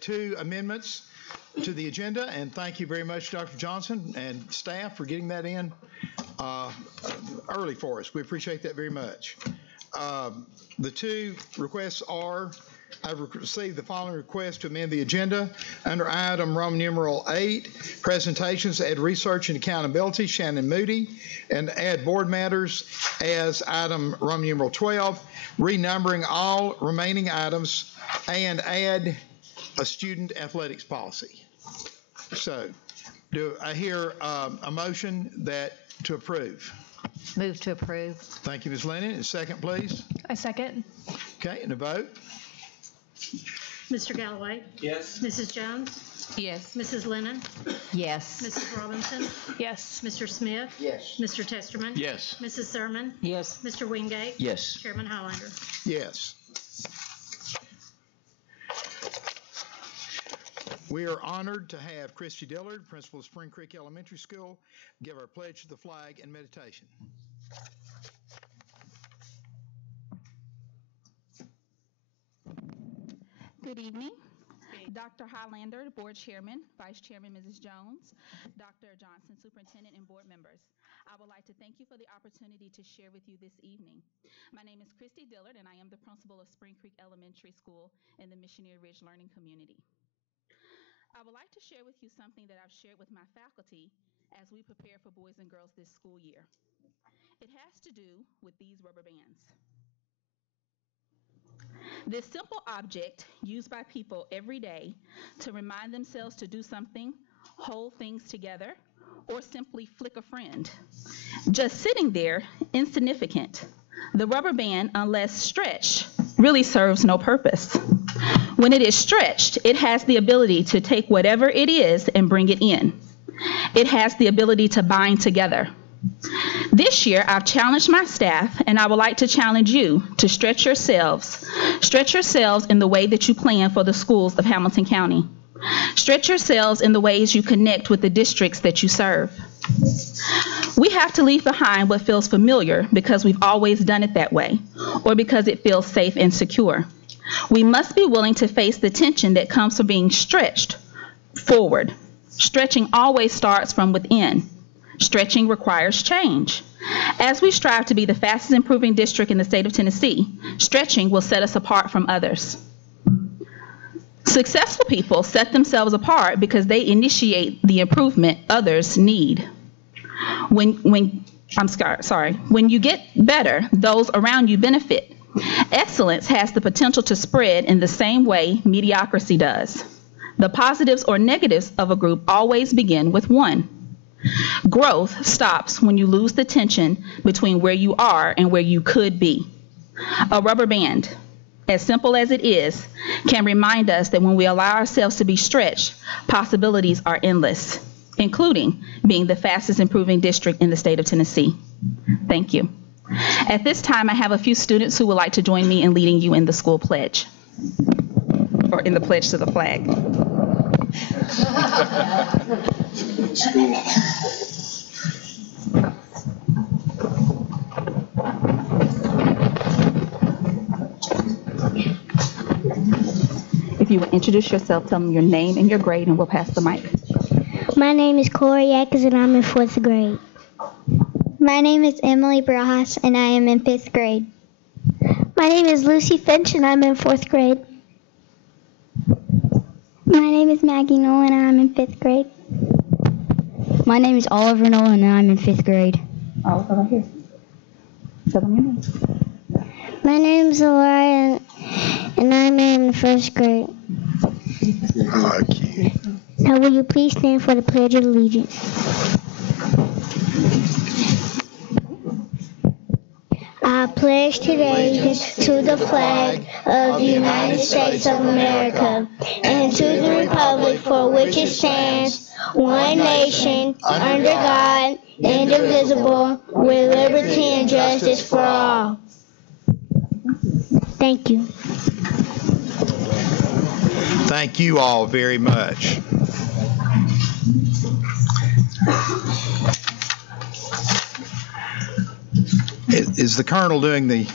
2 amendments to the agenda, and thank you very much, Dr. Johnson and staff, for getting that in early for us. We appreciate that very much. The 2 requests are, I've received the following request to amend the agenda under item Roman numeral 8, presentations, add research and accountability, Shannon Moody, and add board matters as item Roman numeral 12, renumbering all remaining items, and add a student athletics policy. So, do I hear a motion to approve? Move to approve. Thank you, Ms. Lennon. And second, please. I second. Okay, and a vote? Mr. Galloway? Yes. Mrs. Jones? Yes. Mrs. Lennon? Yes. Mrs. Robinson? Yes. Mr. Smith? Yes. Mr. Testerman? Yes. Mrs. Sermon? Yes. Mr. Wingate? Yes. Chairman Highlander? Yes. We are honored to have Christy Dillard, principal of Spring Creek Elementary School, give our pledge to the flag and meditation. Good evening. Dr. Highlander, Board Chairman, Vice Chairman Mrs. Jones, Dr. Johnson, Superintendent, and board members. I would like to thank you for the opportunity to share with you this evening. My name is Christy Dillard, and I am the principal of Spring Creek Elementary School in the Missionary Ridge Learning Community. I would like to share with you something that I've shared with my faculty as we prepare for boys and girls this school year. It has to do with these rubber bands. This simple object used by people every day to remind themselves to do something, hold things together, or simply flick a friend. Just sitting there, insignificant. The rubber band, unless stretched, really serves no purpose. When it is stretched, it has the ability to take whatever it is and bring it in. It has the ability to bind together. This year, I've challenged my staff, and I would like to challenge you to stretch yourselves. Stretch yourselves in the way that you plan for the schools of Hamilton County. Stretch yourselves in the ways you connect with the districts that you serve. We have to leave behind what feels familiar because we've always done it that way, or because it feels safe and secure. We must be willing to face the tension that comes from being stretched forward. Stretching always starts from within. Stretching requires change. As we strive to be the fastest improving district in the state of Tennessee, stretching will set us apart from others. Successful people set themselves apart because they initiate the improvement others need. When you get better, those around you benefit. Excellence has the potential to spread in the same way mediocrity does. The positives or negatives of a group always begin with one. Growth stops when you lose the tension between where you are and where you could be. A rubber band, as simple as it is, can remind us that when we allow ourselves to be stretched, possibilities are endless, including being the fastest improving district in the state of Tennessee. Thank you. At this time, I have a few students who would like to join me in leading you in the school pledge, or in the pledge to the flag. If you would introduce yourself, tell them your name and your grade, and we'll pass the mic. My name is Corey Atkins, and I'm in 4th grade. My name is Emily Brajas, and I am in 5th grade. My name is Lucy Finch, and I'm in 4th grade. My name is Maggie Nolan, and I'm in 5th grade. My name is Oliver Nolan, and I'm in 5th grade. Oliver, right here. Tell them your name. My name is Laura, and I'm in 1st grade. Okay. Now will you please stand for the Pledge of Allegiance? I pledge today to the flag of the United States of America and to the republic for which it stands, one nation, under God, indivisible, with liberty and justice for all. Thank you. Thank you all very much. Is the Colonel doing the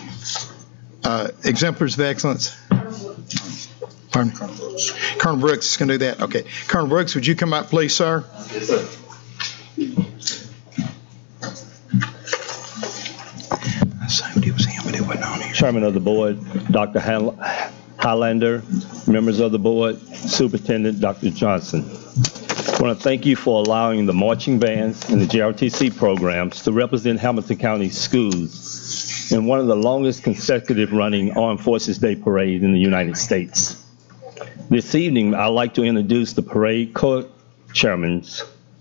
exemplars of excellence? Pardon? Colonel Brooks is going to do that. Okay. Colonel Brooks, would you come up, please, sir? Yes, sir. I assumed it was him, but it wasn't on here. Chairman of the board, Dr. Highlander, members of the board, Superintendent Dr. Johnson. I want to thank you for allowing the marching bands and the JRTC programs to represent Hamilton County schools in one of the longest consecutive running Armed Forces Day parade in the United States. This evening, I'd like to introduce the parade co-chairmen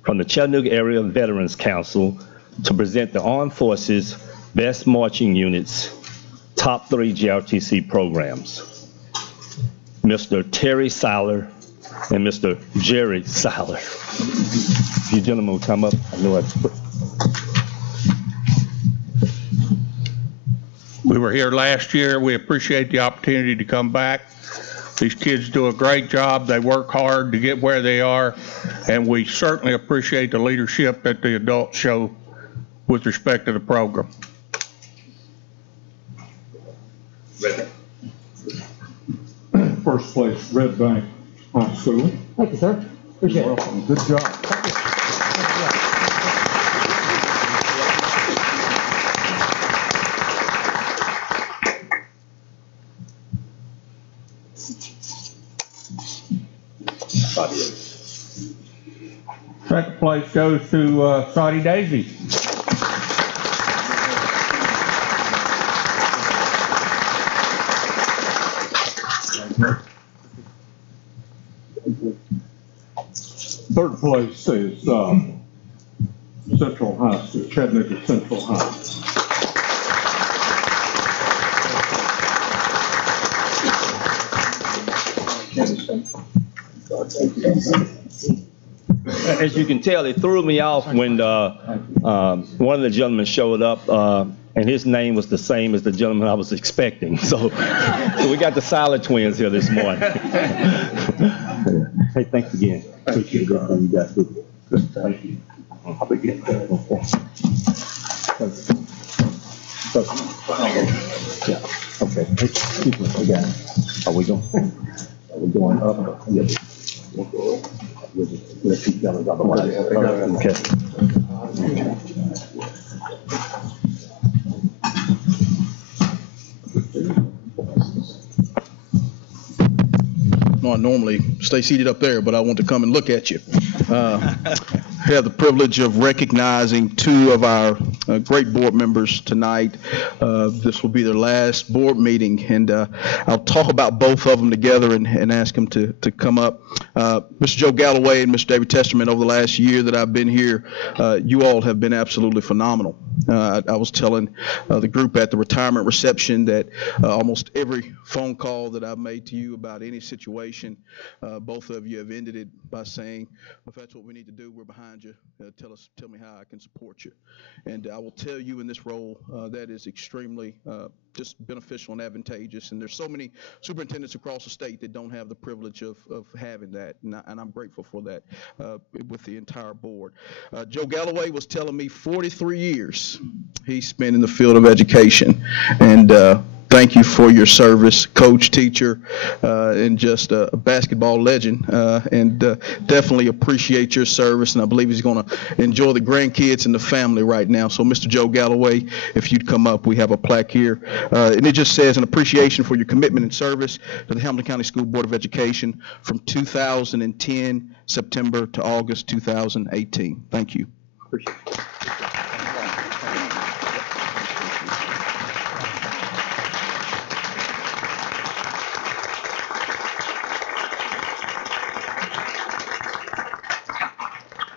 from the Chattanooga Area Veterans Council to present the Armed Forces Best Marching Units Top 3 JRTC programs. Mr. Terry Seiler and Mr. Jerry Seiler. If you gentlemen will come up, I know We were here last year. We appreciate the opportunity to come back. These kids do a great job. They work hard to get where they are, and we certainly appreciate the leadership that the adults show with respect to the program. First place, Red Bank High School. Thank you, sir. Appreciate it. Welcome. Good job. Second place goes to Saudi Daisy. Third place is Central High School, Chattanooga Central High. As you can tell, it threw me off when one of the gentlemen showed up, and his name was the same as the gentleman I was expecting. So we got the Seiler twins here this morning. Hey, thanks again. Appreciate it. You guys did good. Thank you. I'll begin. Yeah. Okay. Excuse me. Again. Are we going up? Yep. We'll go up. We'll keep yelling out the way. Okay. No, I normally stay seated up there, but I want to come and look at you. I have the privilege of recognizing two of our great board members tonight. This will be their last board meeting, and I'll talk about both of them together and ask them to come up. Mr. Joe Galloway and Mr. David Testerman, over the last year that I've been here, you all have been absolutely phenomenal. I was telling the group at the retirement reception that almost every phone call that I've made to you about any situation, both of you have ended it by saying, if that's what we need to do, we're behind you. Tell me how I can support you. And I will tell you in this role, that is extremely just beneficial and advantageous. And there's so many superintendents across the state that don't have the privilege of having that. And I'm grateful for that with the entire board. Joe Galloway was telling me 43 years he spent in the field of education. And thank you for your service, coach, teacher, and just a basketball legend. And definitely appreciate your service. And I believe he's going to enjoy the grandkids and the family right now. So, Mr. Joe Galloway, if you'd come up, we have a plaque here. And it just says an appreciation for your commitment and service to the Hamilton County School Board of Education from 2010 September to August 2018. Thank you. Appreciate it.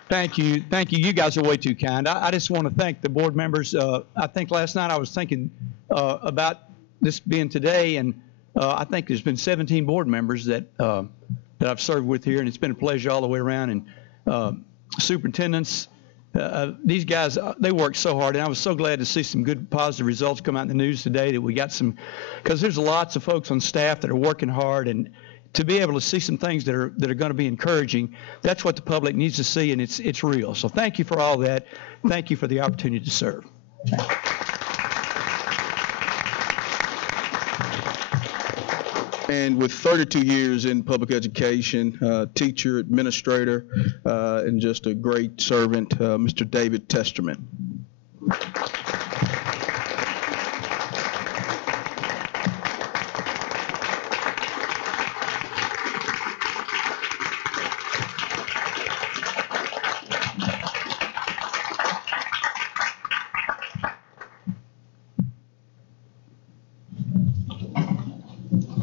Thank you. Thank you. You guys are way too kind. I just want to thank the board members. I think last night I was thinking about this being today, and I think there's been 17 board members that I've served with here, and it's been a pleasure all the way around. And superintendents, these guys, they work so hard, and I was so glad to see some good positive results come out in the news today, that we got some, because there's lots of folks on staff that are working hard, and to be able to see some things that are going to be encouraging, that's what the public needs to see, and it's real. So thank you for all that. Thank you for the opportunity to serve. and with 32 years in public education, teacher, administrator, and just a great servant, Mr. David Testerman.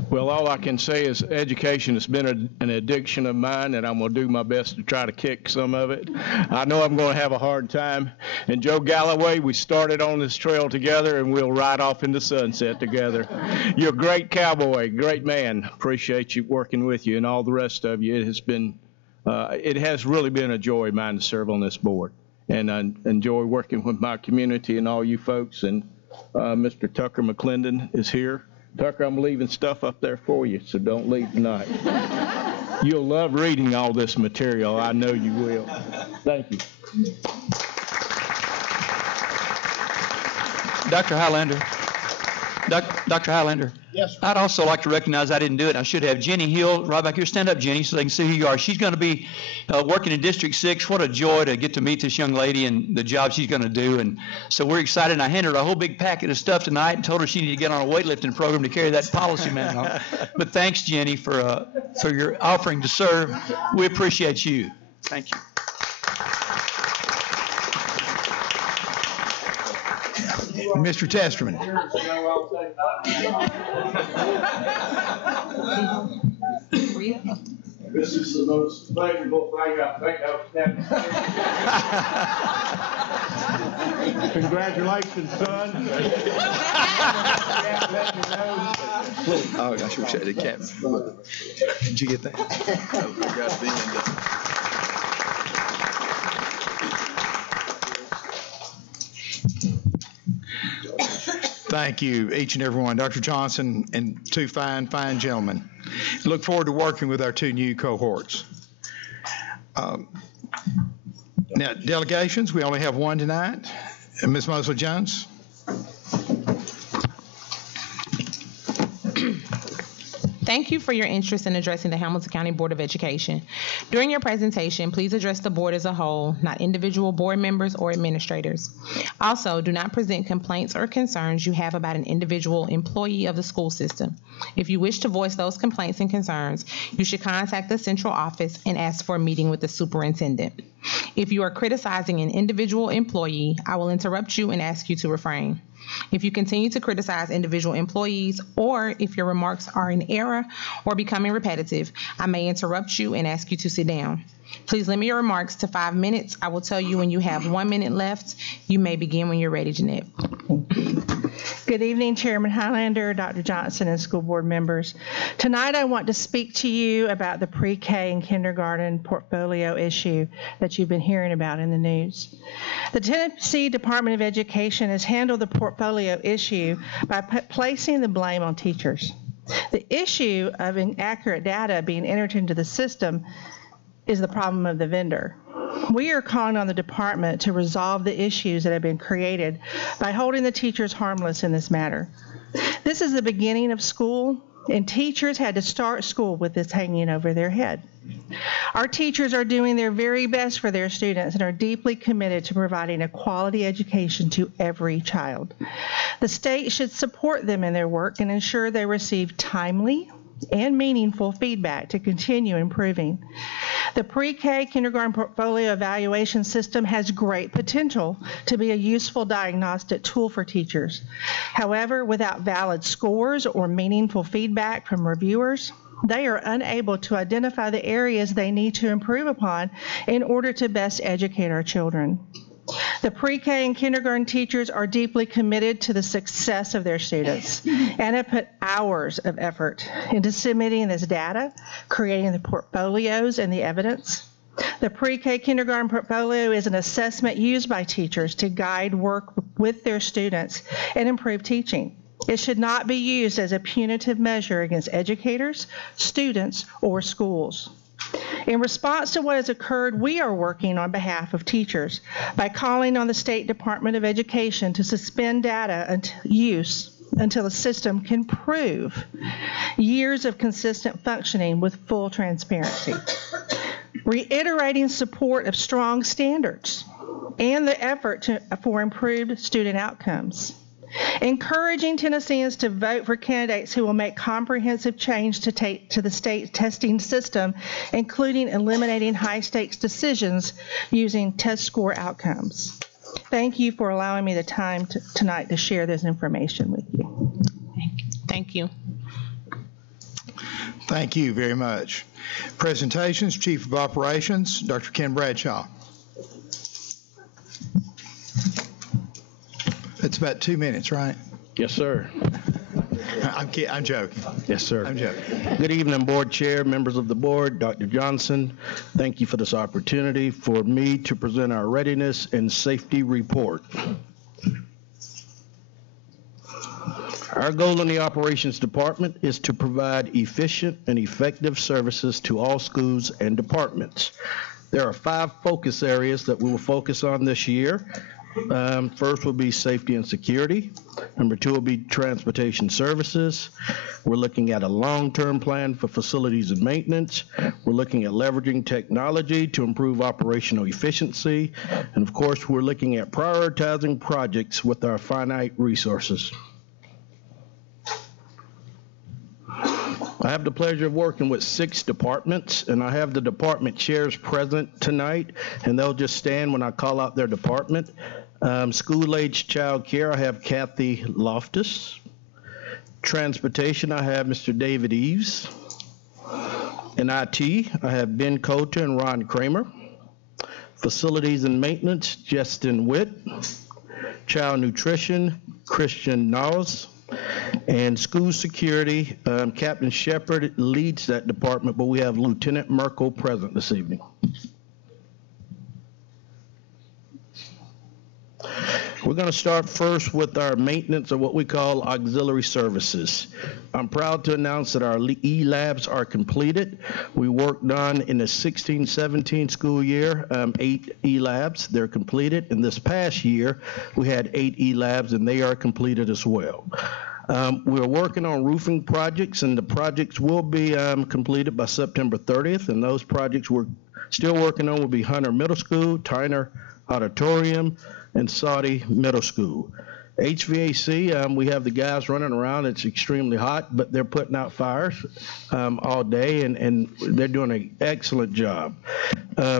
Well, all I can say is education has been an addiction of mine, and I'm going to do my best to try to kick some of it. I know I'm going to have a hard time. And Joe Galloway, we started on this trail together, and we'll ride off into sunset together. You're a great cowboy, great man. Appreciate you working with you and all the rest of you. It has really been a joy of mine to serve on this board, and I enjoy working with my community and all you folks. And Mr. Tucker McClendon is here. Tucker, I'm leaving stuff up there for you, so don't leave tonight. You'll love reading all this material. I know you will. Thank you. Dr. Highlander. Dr. Highlander. Yes, sir. I'd also like to recognize I didn't do it. I should have Jenny Hill right back here. Stand up, Jenny, so they can see who you are. She's going to be working in District 6. What a joy to get to meet this young lady and the job she's going to do. And so we're excited. And I handed her a whole big packet of stuff tonight and told her she needed to get on a weightlifting program to carry that policy man on. But thanks, Jenny, for your offering to serve. We appreciate you. Thank you. Mr. Testerman. This is the most pleasurable thing I think I've had. Congratulations, son. Oh, gosh, I wish I had a cap. Did you get that? Thank you, each and every one. Dr. Johnson and two fine, fine gentlemen. Look forward to working with our two new cohorts. Now, delegations, we only have one tonight. Ms. Mosley-Jones. Thank you for your interest in addressing the Hamilton County Board of Education. During your presentation, please address the board as a whole, not individual board members or administrators. Also, do not present complaints or concerns you have about an individual employee of the school system. If you wish to voice those complaints and concerns, you should contact the central office and ask for a meeting with the superintendent. If you are criticizing an individual employee, I will interrupt you and ask you to refrain. If you continue to criticize individual employees, or if your remarks are in error or becoming repetitive, I may interrupt you and ask you to sit down. Please limit your remarks to 5 minutes. I will tell you when you have 1 minute left. You may begin when you're ready, Jeanette. Good evening, Chairman Highlander, Dr. Johnson, and school board members. Tonight I want to speak to you about the pre-K and kindergarten portfolio issue that you've been hearing about in the news. The Tennessee Department of Education has handled the portfolio issue by placing the blame on teachers. The issue of inaccurate data being entered into the system is the problem of the vendor. We are calling on the department to resolve the issues that have been created by holding the teachers harmless in this matter. This is the beginning of school, and teachers had to start school with this hanging over their head. Our teachers are doing their very best for their students and are deeply committed to providing a quality education to every child. The state should support them in their work and ensure they receive timely and meaningful feedback to continue improving. The pre-K kindergarten portfolio evaluation system has great potential to be a useful diagnostic tool for teachers. However, without valid scores or meaningful feedback from reviewers, they are unable to identify the areas they need to improve upon in order to best educate our children. The pre-K and kindergarten teachers are deeply committed to the success of their students and have put hours of effort into submitting this data, creating the portfolios and the evidence. The pre-K kindergarten portfolio is an assessment used by teachers to guide work with their students and improve teaching. It should not be used as a punitive measure against educators, students, or schools. In response to what has occurred, we are working on behalf of teachers by calling on the State Department of Education to suspend data use until the system can prove years of consistent functioning with full transparency. Reiterating support of strong standards and the effort for improved student outcomes. Encouraging Tennesseans to vote for candidates who will make comprehensive change to the state testing system, including eliminating high-stakes decisions using test score outcomes. Thank you for allowing me the time tonight to share this information with you. Thank you. Thank you very much. Presentations, Chief of Operations, Dr. Ken Bradshaw. It's about 2 minutes, right? Yes, sir. I'm joking. Yes, sir. I'm joking. Good evening, Board Chair, members of the Board, Dr. Johnson. Thank you for this opportunity for me to present our Readiness and Safety Report. Our goal in the Operations Department is to provide efficient and effective services to all schools and departments. There are 5 focus areas that we will focus on this year. First will be safety and security. Number 2 will be transportation services. We're looking at a long-term plan for facilities and maintenance. We're looking at leveraging technology to improve operational efficiency. And of course, we're looking at prioritizing projects with our finite resources. I have the pleasure of working with 6 departments, and I have the department chairs present tonight, and they'll just stand when I call out their department. School-age child care, I have Kathy Loftus. Transportation, I have Mr. David Eves. In IT, I have Ben Coulter and Ron Kramer. Facilities and maintenance, Justin Witt. Child nutrition, Christian Nawes. And school security, Captain Shepard leads that department, but we have Lieutenant Merkel present this evening. We're going to start first with our maintenance of what we call auxiliary services. I'm proud to announce that our E-Labs are completed. We worked on in the 16-17 school year, 8 E-Labs. They're completed. And this past year, we had 8 E-Labs, and they are completed as well. We're working on roofing projects, and the projects will be completed by September 30th. And those projects we're still working on will be Hunter Middle School, Tyner Auditorium, and Saudi Middle School. HVAC, we have the guys running around. It's extremely hot, but they're putting out fires all day, and they're doing an excellent job.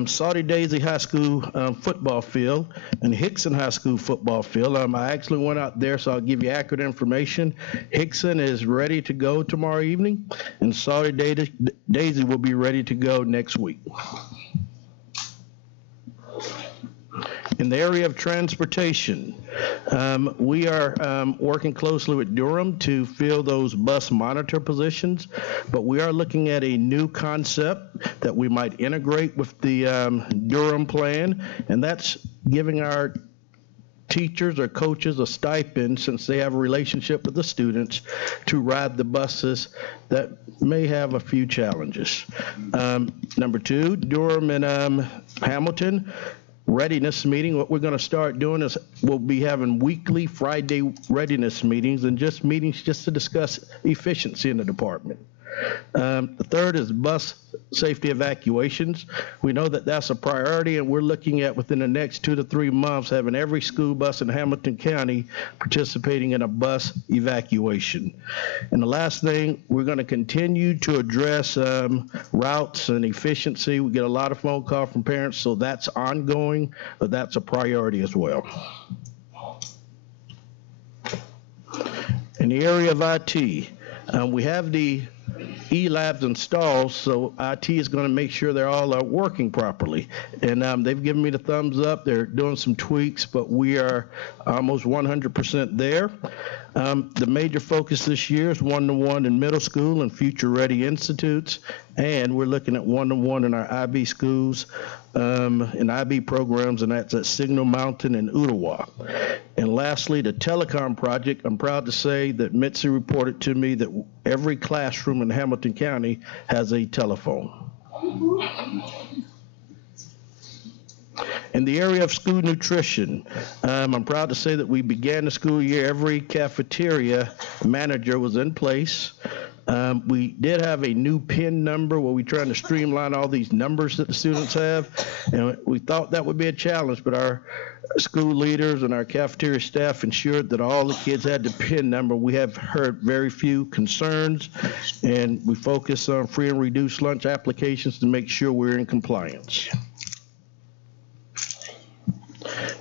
Saudi Daisy High School football field and Hickson High School football field. I actually went out there, so I'll give you accurate information. Hickson is ready to go tomorrow evening, and Saudi Daisy will be ready to go next week. In the area of transportation, we are working closely with Durham to fill those bus monitor positions, but we are looking at a new concept that we might integrate with the Durham plan, and that's giving our teachers or coaches a stipend, since they have a relationship with the students, to ride the buses that may have a few challenges. Number 2, Durham and Hamilton. Readiness meeting. What we're going to start doing is we'll be having weekly Friday readiness meetings, and just meetings just to discuss efficiency in the department. The 3rd is bus safety evacuations. We know that that's a priority, and we're looking at within the next 2 to 3 months having every school bus in Hamilton County participating in a bus evacuation. And the last thing, we're going to continue to address routes and efficiency. We get a lot of phone calls from parents, so that's ongoing, but that's a priority as well. In the area of IT, we have the E-Labs installed, so IT is going to make sure they're all working properly. And they've given me the thumbs up. They're doing some tweaks, but we are almost 100% there. The major focus this year is one-to-one in middle school and future-ready institutes, and we're looking at one-to-one in our IB schools and IB programs, and that's at Signal Mountain and Ottawa. And lastly, the Telecom Project. I'm proud to say that Mitzi reported to me that every classroom in Hamilton County has a telephone. In the area of school nutrition, I'm proud to say that we began the school year, every cafeteria manager was in place. We did have a new PIN number where we're trying to streamline all these numbers that the students have, and we thought that would be a challenge, but our school leaders and our cafeteria staff ensured that all the kids had the PIN number. We have heard very few concerns, and we focus on free and reduced lunch applications to make sure we're in compliance.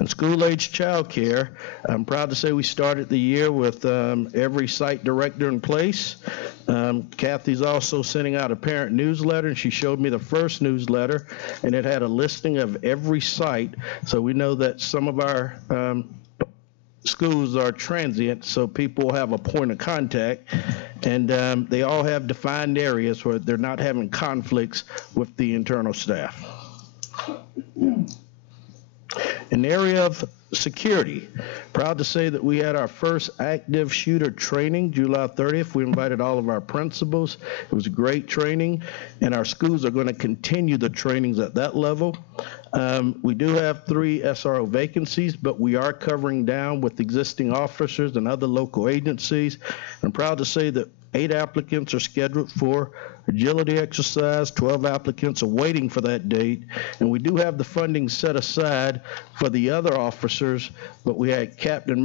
In school-age childcare, I'm proud to say we started the year with every site director in place. Kathy's also sending out a parent newsletter, and she showed me the first newsletter, and it had a listing of every site. So we know that some of our schools are transient, so people have a point of contact, and they all have defined areas where they're not having conflicts with the internal staff. In the area of security, proud to say that we had our first active shooter training July 30th. We invited all of our principals. It was a great training, and our schools are going to continue the trainings at that level. We do have 3 SRO vacancies, but we are covering down with existing officers and other local agencies. I'm proud to say that 8 applicants are scheduled for agility exercise, 12 applicants are waiting for that date, and we do have the funding set aside for the other officers, but we had Captain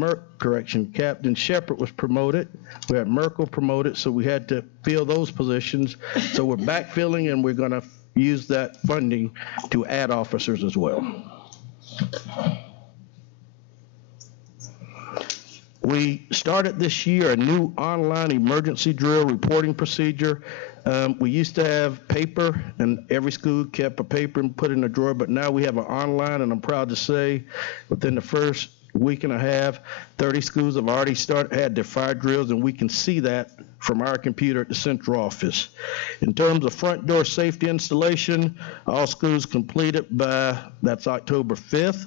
Shepard was promoted, we had Merkel promoted, so we had to fill those positions. So we're backfilling, and we're going to use that funding to add officers as well. We started this year a new online emergency drill reporting procedure. We used to have paper, and every school kept a paper and put it in a drawer, but now we have an online, and I'm proud to say within the first week and a half, 30 schools have already had their fire drills, and we can see that from our computer at the central office. In terms of front door safety installation, all schools completed by, that's October 5th.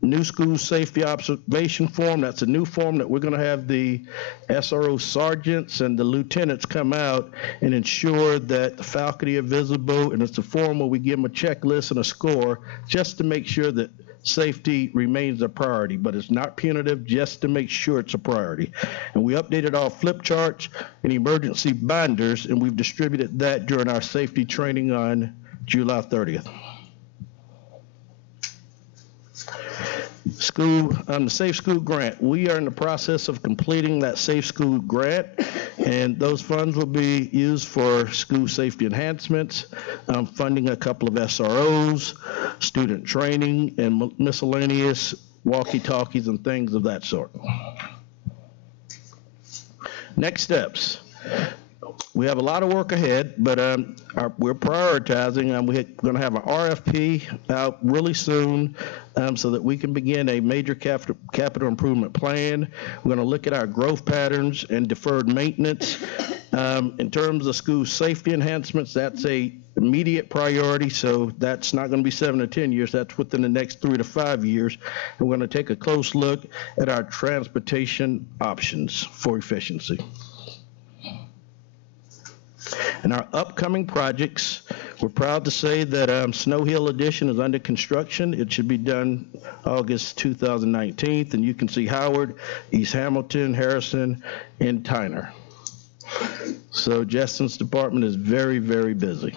New school safety observation form, that's a new form that we're going to have the SRO sergeants and the lieutenants come out and ensure that the faculty are visible, and it's a form where we give them a checklist and a score just to make sure that safety remains a priority, but it's not punitive, just to make sure it's a priority. And we updated our flip charts and emergency binders, and we've distributed that during our safety training on July 30th. The Safe School Grant. We are in the process of completing that Safe School Grant, and those funds will be used for school safety enhancements, funding a couple of SROs, student training, and miscellaneous walkie-talkies and things of that sort. Next steps. We have a lot of work ahead, but we're prioritizing. We're going to have an RFP out really soon so that we can begin a major capital improvement plan. We're going to look at our growth patterns and deferred maintenance. In terms of school safety enhancements, that's a immediate priority, so that's not going to be 7 to 10 years. That's within the next 3 to 5 years. And we're going to take a close look at our transportation options for efficiency. And our upcoming projects, we're proud to say that Snow Hill Addition is under construction. It should be done August 2019, and you can see Howard, East Hamilton, Harrison, and Tyner. So Justin's department is very, very busy.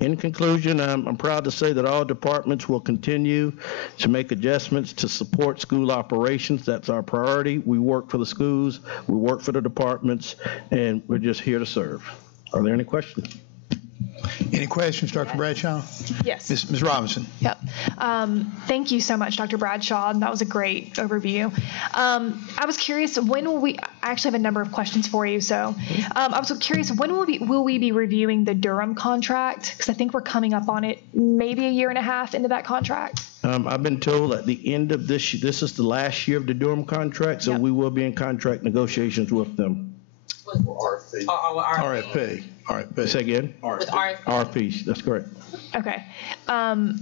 In conclusion, I'm proud to say that all departments will continue to make adjustments to support school operations. That's our priority. We work for the schools, we work for the departments, and we're just here to serve. Are there any questions? Any questions, Dr. Bradshaw? Yes. Ms. Robinson. Yep. Thank you so much, Dr. Bradshaw. That was a great overview. I was curious, when will we, I actually have a number of questions for you. So I was curious, when will we be reviewing the Durham contract? Because I think we're coming up on it maybe a year and a half into that contract. I've been told at the end of this is the last year of the Durham contract, so we will be in contract negotiations with them. RFP. RFP. Say again? RFPs, that's correct. Okay. I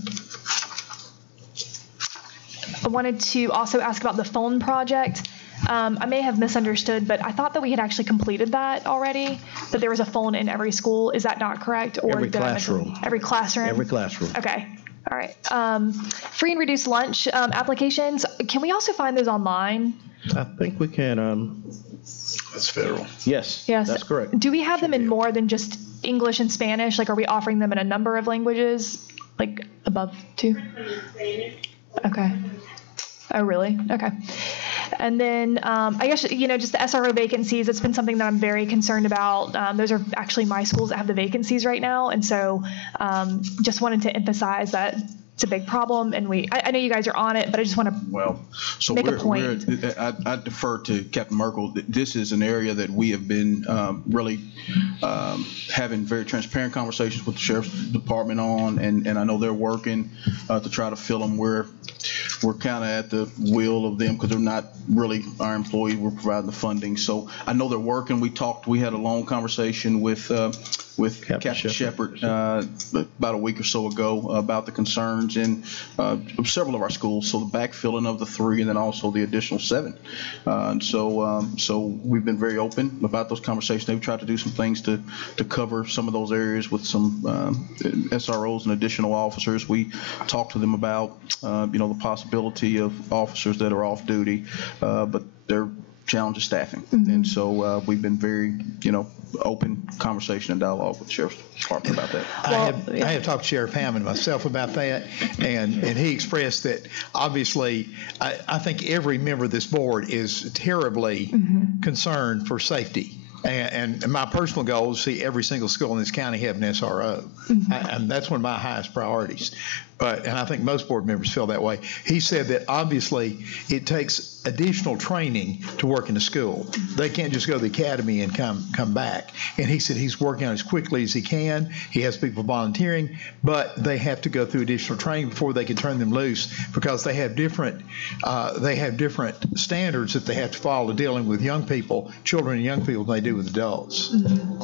wanted to also ask about the phone project. I may have misunderstood, but I thought that we had actually completed that already, that there was a phone in every school. Is that not correct? Or Every classroom. Every classroom? Every classroom. Okay. All right. Free and reduced lunch applications, can we also find those online? I think we can. That's federal. Yes. Yes. That's correct. Do we have them in more than just English and Spanish? Like, are we offering them in a number of languages, like above 2? Okay. Oh, really? Okay. And then I guess, just the SRO vacancies, it's been something that I'm very concerned about. Those are actually my schools that have the vacancies right now. And so just wanted to emphasize that it's a big problem, and I know you guys are on it, but I just want to make a point. I defer to Captain Merkel. This is an area that we have been really having very transparent conversations with the Sheriff's Department on, and I know they're working to try to fill them. We're kind of at the will of them because they're not really our employees. We're providing the funding. So I know they're working. We had a long conversation with Captain Shepard about a week or so ago about the concerns in several of our schools. So the backfilling of the 3 and then also the additional 7. So we've been very open about those conversations. They've tried to do some things to cover some of those areas with some SROs and additional officers. We talked to them about the possibility of officers that are off duty, but they're challenge staffing. And so we've been very, open conversation and dialogue with the Sheriff's Department about that. I have talked to Sheriff Hammond myself about that, and he expressed that obviously I think every member of this board is terribly concerned for safety. And my personal goal is to see every single school in this county have an SRO. And that's one of my highest priorities. And I think most board members feel that way. He said that obviously it takes additional training to work in a school. They can't just go to the academy and come back. And he said he's working on it as quickly as he can. He has people volunteering, but they have to go through additional training before they can turn them loose because they have different standards that they have to follow dealing with young people, children and young people, than they do with adults.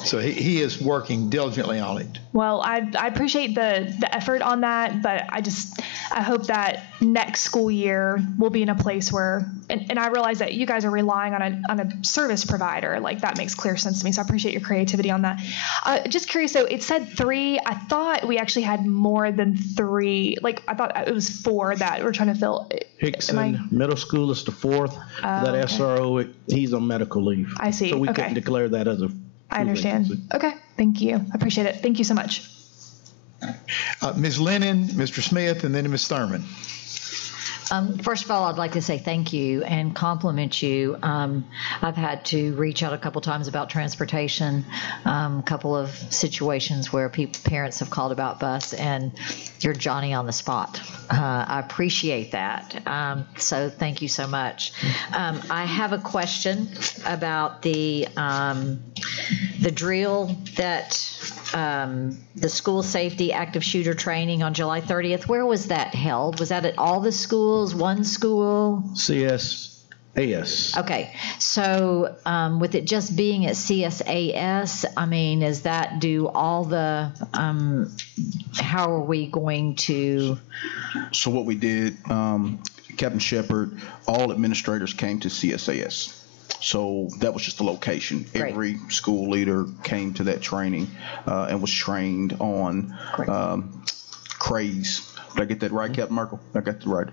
So he is working diligently on it. Well, I appreciate the effort on that, but I hope that next school year we'll be in a place where, and I realize that you guys are relying on a service provider. Like, that makes clear sense to me, so I appreciate your creativity on that. Just curious, though, it said 3. I thought we actually had more than 3. Like, I thought it was 4 that we're trying to fill. Hickson Middle School is the 4th. That okay. SRO, he's on medical leave. I see. So we Okay. couldn't declare that as a I understand. vacancy. Okay, thank you. I appreciate it. Thank you so much. Ms. Lennon, Mr. Smith, and then Ms. Thurman. First of all, I'd like to say thank you and compliment you. I've had to reach out a couple times about transportation, a couple of situations where parents have called about bus, and you're Johnny on the spot. I appreciate that. So thank you so much. I have a question about the drill that the school safety active shooter training on July 30th. Where was that held? Was that at all the schools? One school? CSAS. Okay, so with it just being at CSAS, I mean, is that do all the, how are we going to? So what we did, Captain Shepard, all administrators came to CSAS. So that was just the location. Great. Every school leader came to that training and was trained on CRAZE. Did I get that right, Captain Merkel? I got the right.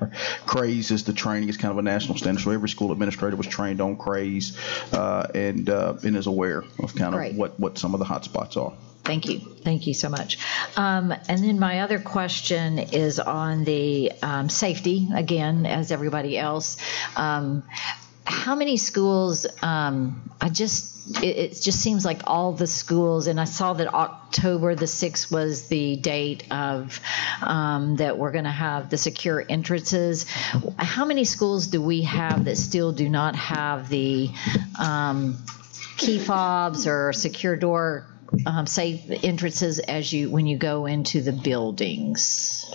CRAZE is the training. It's kind of a national standard. So every school administrator was trained on CRAZE and is aware of kind of what some of the hot spots are. Thank you. Thank you so much. And then my other question is on the safety, again, as everybody else. How many schools, it just seems like all the schools, and I saw that October the 6th was the date of that we're going to have the secure entrances. How many schools do we have that still do not have the key fobs or secure door safe entrances when you go into the buildings?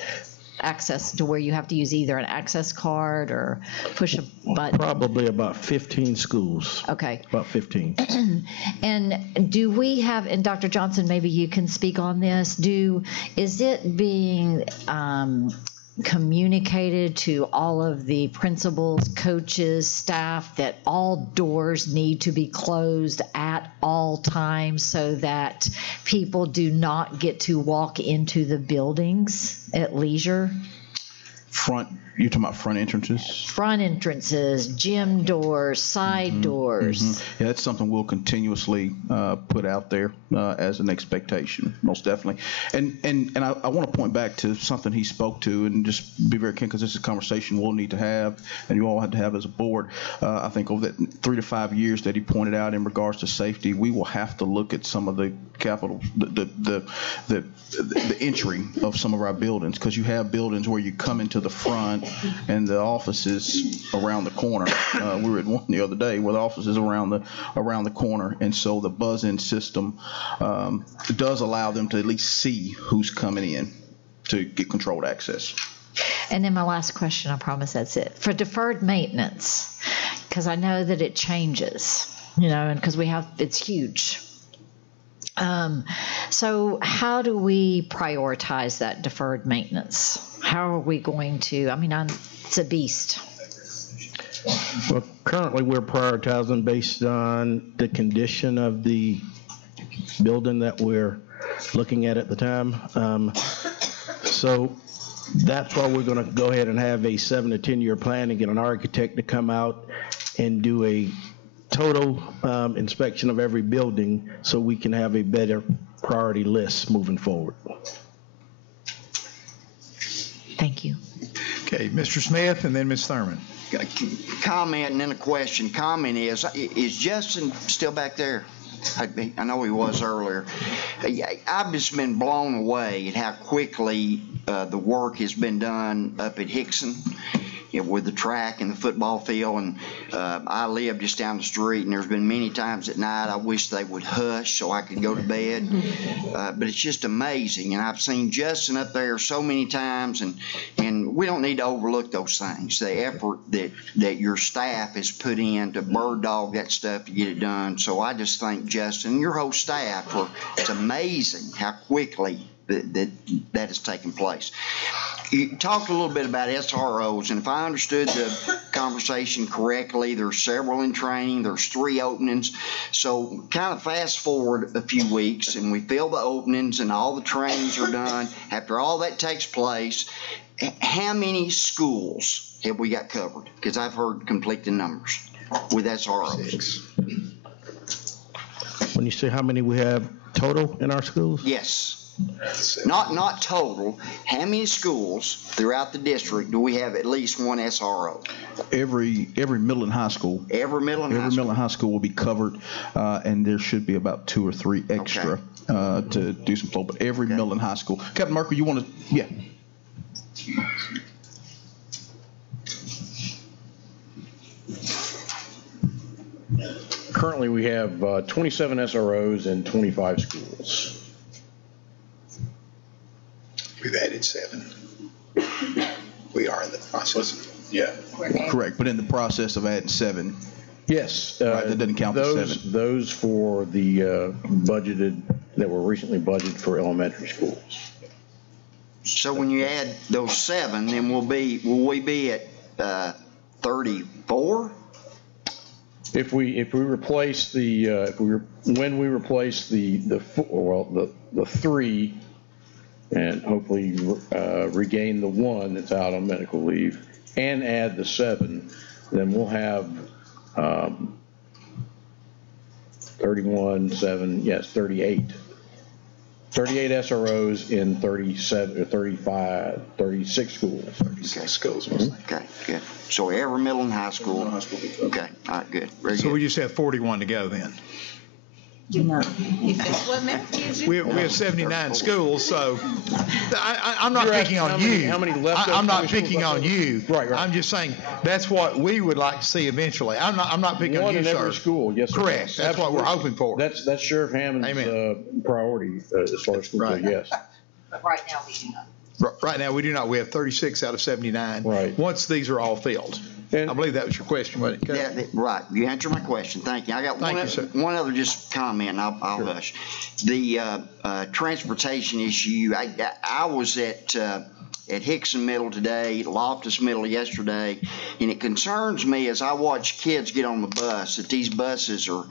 Access to where you have to use either an access card or push a button? Probably about 15 schools. Okay. About 15. And do we have, and Dr. Johnson, maybe you can speak on this, is it being communicated to all of the principals, coaches, staff that all doors need to be closed at all times so that people do not get to walk into the buildings at leisure? You're talking about front entrances? Front entrances, gym doors, side doors. Yeah, that's something we'll continuously put out there as an expectation, most definitely. And I want to point back to something he spoke to, and just be very careful, because this is a conversation we'll need to have, and you all have to have as a board. I think over that 3 to 5 years that he pointed out in regards to safety, we will have to look at some of the capital, the entry of some of our buildings, because you have buildings where you come into the front and the office is around the corner. We were at one the other day where the office is around the corner, and so the buzz-in system does allow them to at least see who's coming in to get controlled access. And then my last question, I promise that's it. For deferred maintenance, because I know that it changes, and because it's huge. So how do we prioritize that deferred maintenance? How are we going to, it's a beast. Well, currently we're prioritizing based on the condition of the building that we're looking at the time. So that's why we're going to go ahead and have a 7 to 10 year plan and get an architect to come out and do a total inspection of every building so we can have a better priority list moving forward. Thank you. Okay, Mr. Smith and then Ms. Thurman. Comment and then a question. Comment is Justin still back there? I know he was earlier. I've just been blown away at how quickly the work has been done up at Hickson, with the track and the football field. And I live just down the street, and there's been many times at night I wish they would hush so I could go to bed. But it's just amazing. And I've seen Justin up there so many times, and we don't need to overlook those things. The effort that your staff has put in to bird dog that stuff to get it done. So I just thank Justin and your whole staff for, it's amazing how quickly that has taken place. You talked a little bit about SROs, and if I understood the conversation correctly, there's several in training, there's 3 openings. So kind of fast forward a few weeks, and we fill the openings, and all the trainings are done. After all that takes place, how many schools have we got covered? Because I've heard conflicting numbers with SROs. When you say how many we have total in our schools? Yes. Not total. How many schools throughout the district do we have at least one SRO? Every middle and high school. Every middle and high school will be covered, and there should be about 2 or 3 extra to do some flow. But every middle and high school. Captain Merker, you want to? Yeah. Currently, we have 27 SROs in 25 schools. We've added 7. We are in the process. Yeah. Correct, but in the process of adding 7. Yes. Right, that doesn't count the 7. Those for the that were recently budgeted for elementary schools. So when you add those 7, then will we be at 34? If we replace when we replace the 3 and hopefully regain the 1 that's out on medical leave and add the 7, then we'll have 38 SROs in 37 or 35, 36 schools. 36 schools. Okay, good. So every middle and high school. Okay, all right, good. Very good. So we just have 41 to go then. We have 79 schools, so I'm not picking on you. How many left? I'm not picking on you. Right. I'm just saying that's what we would like to see eventually. I'm not picking on you, sir. One in every school. Yes, sir. Correct. That's what we're hoping for. That's Sheriff Hammond's priority as far as schools go. Yes. But right now we do not. Right now we do not. We have 36 out of 79. Right. Once these are all filled. I believe that was your question, wasn't it? Yeah, right. You answered my question. Thank you. I got one other just comment, and I'll hush. The transportation issue, I was at at Hickson Middle today, Loftus Middle yesterday, and it concerns me as I watch kids get on the bus that these buses are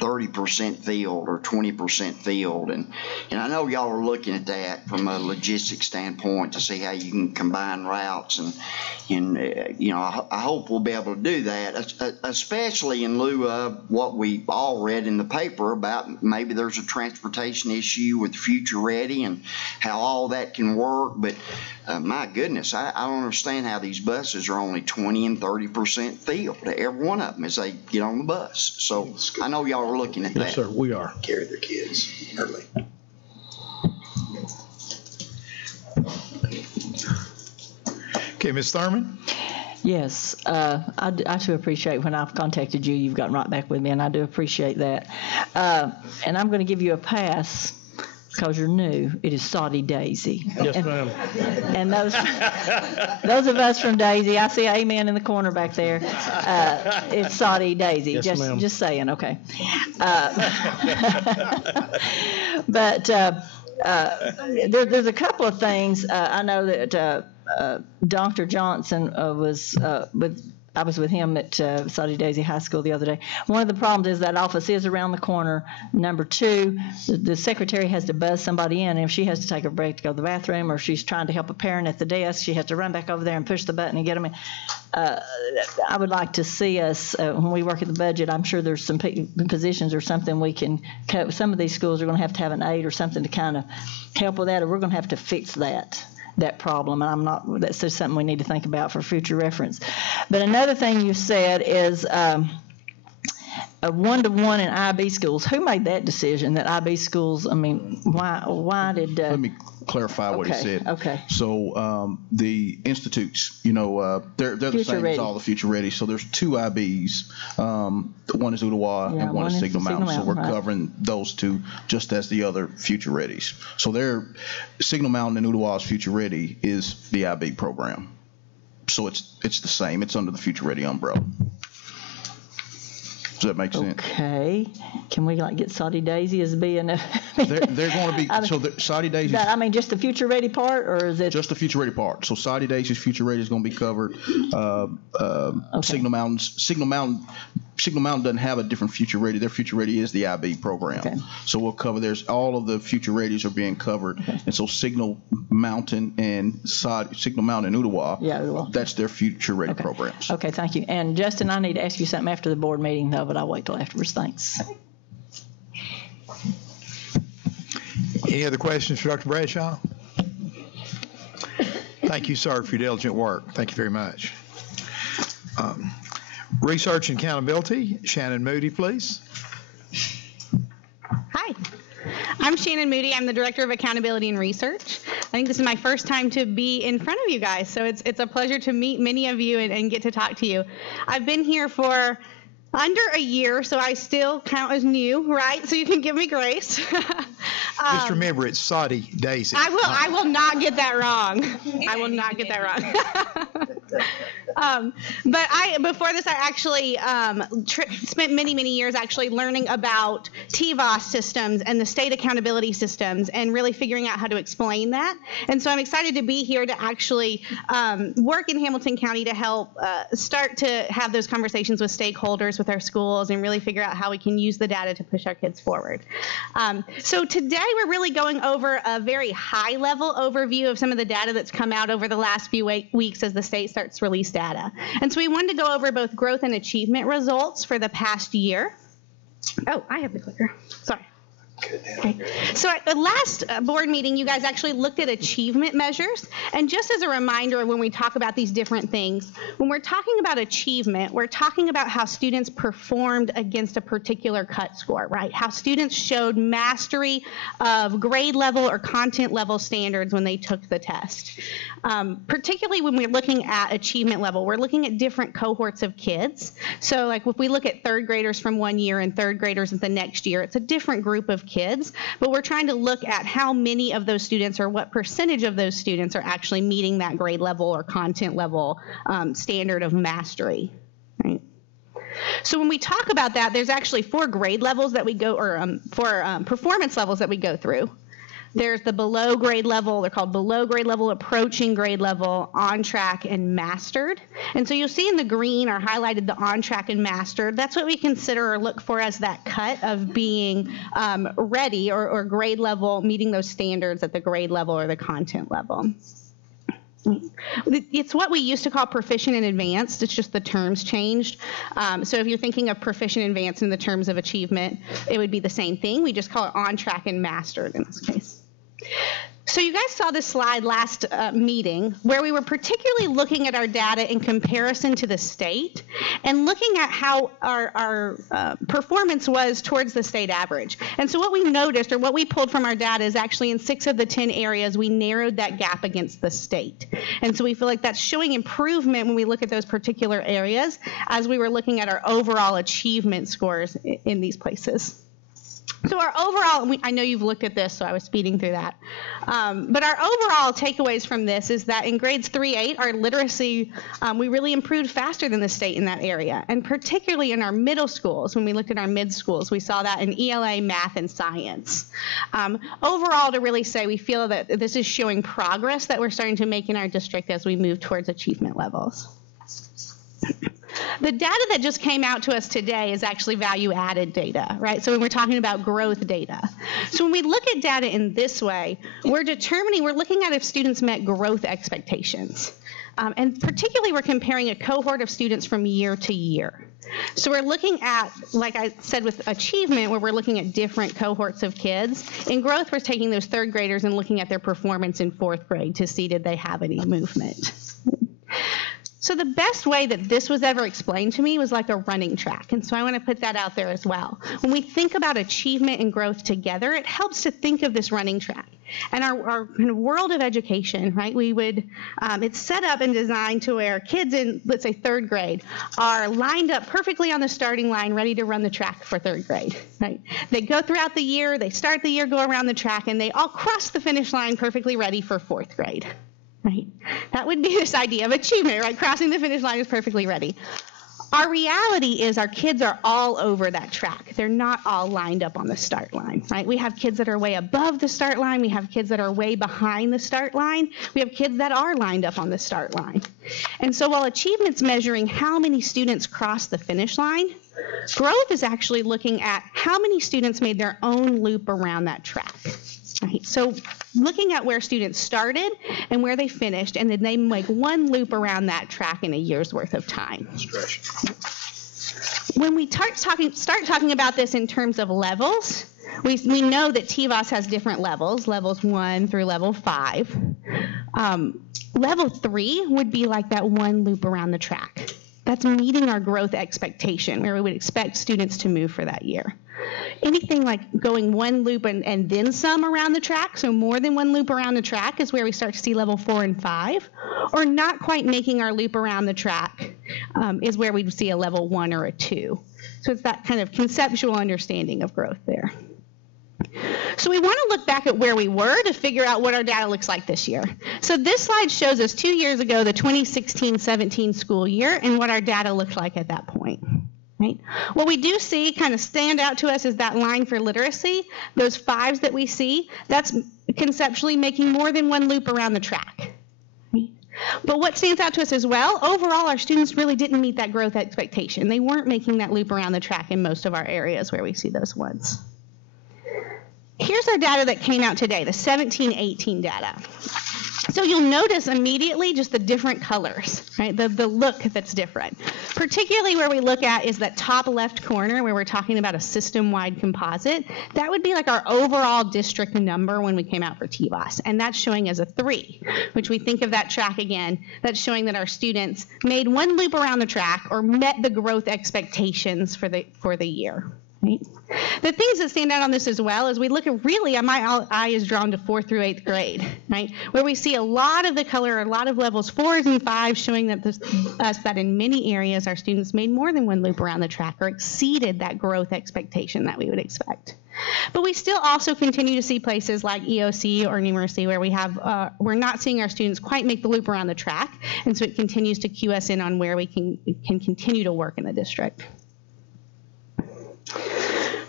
30% filled or 20% filled, and I know y'all are looking at that from a logistics standpoint to see how you can combine routes, and you know, I hope we'll be able to do that, especially in lieu of what we all read in the paper about maybe there's a transportation issue with Future Ready and how all that can work. But my goodness, I don't understand how these buses are only 20 and 30% filled, every one of them, as they get on the bus. So I know y'all are looking at that. Yes, sir, we are. Carry their kids early. Okay, Ms. Thurman? Yes, I too appreciate when I've contacted you, you've gotten right back with me, and I do appreciate that. And I'm going to give you a pass because you're new. It is Saudi Daisy. Yes, ma'am. And those of us from Daisy, I see Amen in the corner back there. It's Saudi Daisy. Yes, ma'am. Just saying, okay. But there's a couple of things. I know that Dr. Johnson I was with him at Saudi Daisy High School the other day. One of the problems is that office is around the corner. Number two, the secretary has to buzz somebody in, and if she has to take a break to go to the bathroom, or if she's trying to help a parent at the desk, she has to run back over there and push the button and get them in. I would like to see us, when we work at the budget, I'm sure there's some positions or something we can cut. Some of these schools are going to have an aide or something to kind of help with that, or we're going to have to fix that problem, and that's just something we need to think about for future reference. But another thing you said is a 1-to-1 in IB schools. Who made that decision that IB schools, I mean, why did... Let me clarify what he said. Okay. So the institutes, you know, they're the same as all the Future Ready. So there's 2 IBs. One is Ooltewah and one is Signal Mountain. So we're covering those 2 just as the other Future Readies. So they're Signal Mountain and Ooltewah's Future Ready is the IB program. So it's the same. It's under the Future Ready umbrella. Does that make sense? Okay. Can we get Saudi Daisy as being a... they're going to be, Saudi Daisy... I mean, just the Future Ready part, or is it... Just the Future Ready part. So Saudi Daisy's Future Ready is going to be covered. Okay. Signal Mountain doesn't have a different Future Ready. Their Future Ready is the IB program. Okay. So we'll cover, all of the Future Readies are being covered. Okay. And so Signal Mountain and Ooltewah, that's their Future Ready programs. Okay, thank you. And Justin, I need to ask you something after the board meeting, though, but I'll wait till afterwards. Thanks. Any other questions for Dr. Bradshaw? Thank you, sir, for your diligent work. Thank you very much. Research and accountability, Shannon Moody, please. Hi, I'm Shannon Moody. I'm the Director of Accountability and Research. I think this is my first time to be in front of you guys, so it's a pleasure to meet many of you and get to talk to you. I've been here for under a year, so I still count as new, right? So you can give me grace. Just remember, it's Saudi Daisy. I will not get that wrong. I will not get that wrong. But before this, I actually spent many years actually learning about TVOS systems and the state accountability systems and really figuring out how to explain that. And so I'm excited to be here to actually work in Hamilton County to help start to have those conversations with stakeholders, with our schools, and really figure out how we can use the data to push our kids forward. So today we're really going over a very high-level overview of some of the data that's come out over the last few weeks as the state starts to release data. And so we wanted to go over both growth and achievement results for the past year. Oh, I have the clicker. Sorry. Okay. So at the last board meeting, you guys actually looked at achievement measures. And just as a reminder, when we talk about these different things, when we're talking about achievement, we're talking about how students performed against a particular cut score, right? How students showed mastery of grade level or content level standards when they took the test. Particularly when we're looking at achievement level, we're looking at different cohorts of kids. So like if we look at third graders from one year and third graders at the next year, it's a different group of kids, but we're trying to look at how many of those students or what percentage of those students are actually meeting that grade level or content level standard of mastery, right? So when we talk about that, there's actually 4 grade levels that we go, or 4 performance levels that we go through. There's the below grade level, they're called below grade level, approaching grade level, on track, and mastered. And so you'll see in the green are highlighted the on track and mastered. That's what we consider or look for as that cut of being ready or grade level, meeting those standards at the grade level or the content level. It's what we used to call proficient and advanced. It's just the terms changed. So if you're thinking of proficient and advanced in the terms of achievement, it would be the same thing. We just call it on track and mastered in this case. So you guys saw this slide last meeting where we were particularly looking at our data in comparison to the state and looking at how our performance was towards the state average. And so what we noticed or what we pulled from our data is actually in 6 of the 10 areas we narrowed that gap against the state. And so we feel like that's showing improvement when we look at those particular areas as we were looking at our overall achievement scores in these places. So our overall, I know you've looked at this, so I was speeding through that. But our overall takeaways from this is that in grades 3-8, our literacy, we really improved faster than the state in that area. And particularly in our middle schools, when we looked at our mid schools, we saw that in ELA, math, and science. Overall, to really say we feel that this is showing progress that we're starting to make in our district as we move towards achievement levels. The data that just came out to us today is actually value-added data, right? So when we're talking about growth data. So when we look at data in this way, we're looking at if students met growth expectations. And particularly we're comparing a cohort of students from year to year. So we're looking at, like I said with achievement, where we're looking at different cohorts of kids. In growth, we're taking those 3rd graders and looking at their performance in 4th grade to see did they have any movement. So the best way that this was ever explained to me was like a running track. And so I want to put that out there as well. When we think about achievement and growth together, it helps to think of this running track. And our kind of world of education, right, we would, it's set up and designed to where kids in, let's say, 3rd grade are lined up perfectly on the starting line, ready to run the track for 3rd grade, right? They go throughout the year, they start the year, go around the track, and they all cross the finish line perfectly ready for 4th grade. Right? That would be this idea of achievement, right? Crossing the finish line is perfectly ready. Our reality is our kids are all over that track. They're not all lined up on the start line, right? We have kids that are way above the start line. We have kids that are way behind the start line. We have kids that are lined up on the start line. And so while achievement's measuring how many students cross the finish line, growth is actually looking at how many students made their own loop around that track. Right. So looking at where students started and where they finished, and then they make one loop around that track in a year's worth of time. When we start talking about this in terms of levels, we know that TVOS has different levels 1 through level 5. Level 3 would be like that one loop around the track. That's meeting our growth expectation, where we would expect students to move for that year. Anything like going one loop and then some around the track, so more than one loop around the track, is where we start to see level 4 and 5, or not quite making our loop around the track is where we see a level 1 or a 2. So it's that kind of conceptual understanding of growth there. So we want to look back at where we were to figure out what our data looks like this year. So this slide shows us 2 years ago, the 2016-17 school year, and what our data looked like at that point. Right? What we do see kind of stand out to us is that line for literacy, those 5s that we see, that's conceptually making more than one loop around the track. Right? But what stands out to us as well, overall our students really didn't meet that growth expectation. They weren't making that loop around the track in most of our areas where we see those ones. Here's our data that came out today, the 17-18 data. So you'll notice immediately just the different colors, right? The look that's different. Particularly where we look at is that top left corner where we're talking about a system-wide composite. That would be like our overall district number when we came out for TVOS, and that's showing as a 3, which we think of that track again. That's showing that our students made one loop around the track or met the growth expectations for the year. Right? The things that stand out on this as well is we look at really, my eye is drawn to 4th through 8th grade, right? Where we see a lot of the color, a lot of levels 4s and 5s showing that that in many areas our students made more than one loop around the track or exceeded that growth expectation that we would expect. But we still also continue to see places like EOC or numeracy where we're not seeing our students quite make the loop around the track, and so it continues to cue us in on where we can continue to work in the district.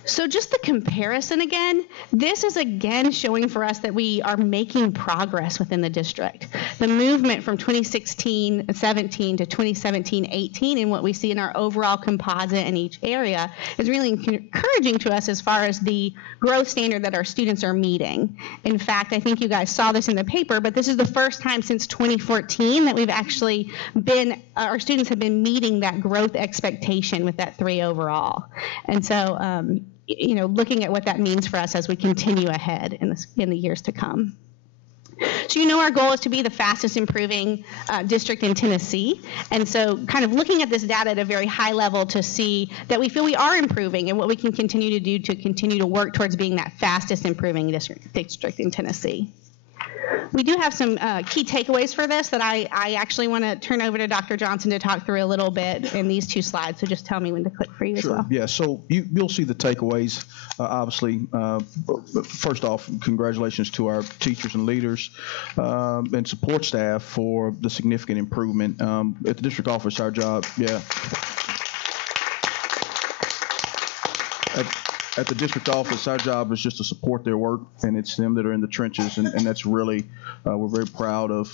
So just the comparison again, this is again showing for us that we are making progress within the district. The movement from 2016-17 to 2017-18 and what we see in our overall composite in each area is really encouraging to us as far as the growth standard that our students are meeting. In fact, I think you guys saw this in the paper, but this is the first time since 2014 that we've actually been, our students have been meeting that growth expectation with that 3 overall. And so, you know, looking at what that means for us as we continue ahead in the years to come. So you know our goal is to be the fastest improving district in Tennessee. And so kind of looking at this data at a very high level to see that we feel we are improving and what we can continue to do to continue to work towards being that fastest improving district in Tennessee. We do have some key takeaways for this that I actually want to turn over to Dr. Johnson to talk through a little bit in these 2 slides. So just tell me when to click for you as well. Yeah, so you'll see the takeaways, obviously. First off, congratulations to our teachers and leaders and support staff for the significant improvement. At the district office, our job, At the district office, our job is just to support their work, and it's them that are in the trenches, and that's really, we're very proud of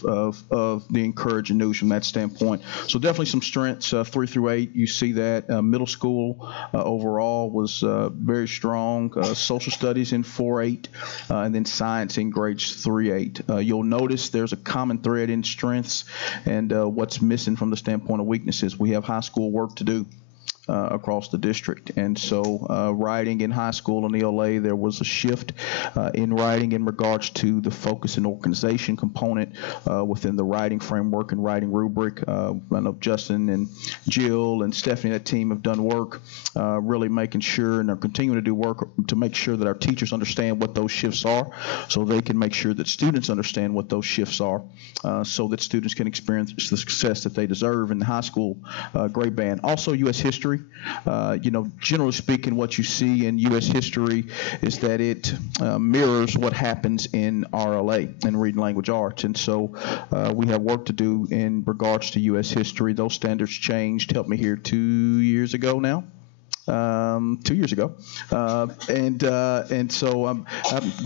the encouraging news from that standpoint. So definitely some strengths, 3 through 8, you see that. Middle school overall was very strong. Social studies in 4-8, and then science in grades 3-8. You'll notice there's a common thread in strengths and what's missing from the standpoint of weaknesses. We have high school work to do. Across the district. And so writing in high school and ELA, there was a shift in writing in regards to the focus and organization component within the writing framework and writing rubric. I know Justin and Jill and Stephanie, that team, have done work really making sure, and are continuing to do work to make sure that our teachers understand what those shifts are, so they can make sure that students understand what those shifts are, so that students can experience the success that they deserve in the high school grade band. Also, U.S. history. You know, generally speaking, what you see in U.S. history is that it mirrors what happens in RLA, in reading language arts. And so we have work to do in regards to U.S. history. Those standards changed, help me here, 2 years ago now. 2 years ago, and so I'm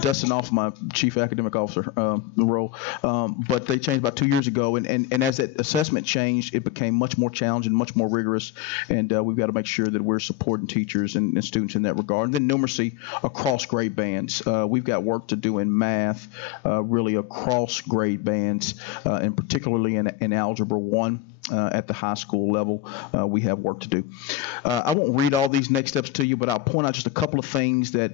dusting off my chief academic officer role, but they changed about 2 years ago, and as that assessment changed, it became much more challenging, much more rigorous, and we've got to make sure that we're supporting teachers and students in that regard. And then numeracy across grade bands. We've got work to do in math, really across grade bands, and particularly in Algebra 1. At the high school level, we have work to do. I won't read all these next steps to you, but I'll point out just a couple of things that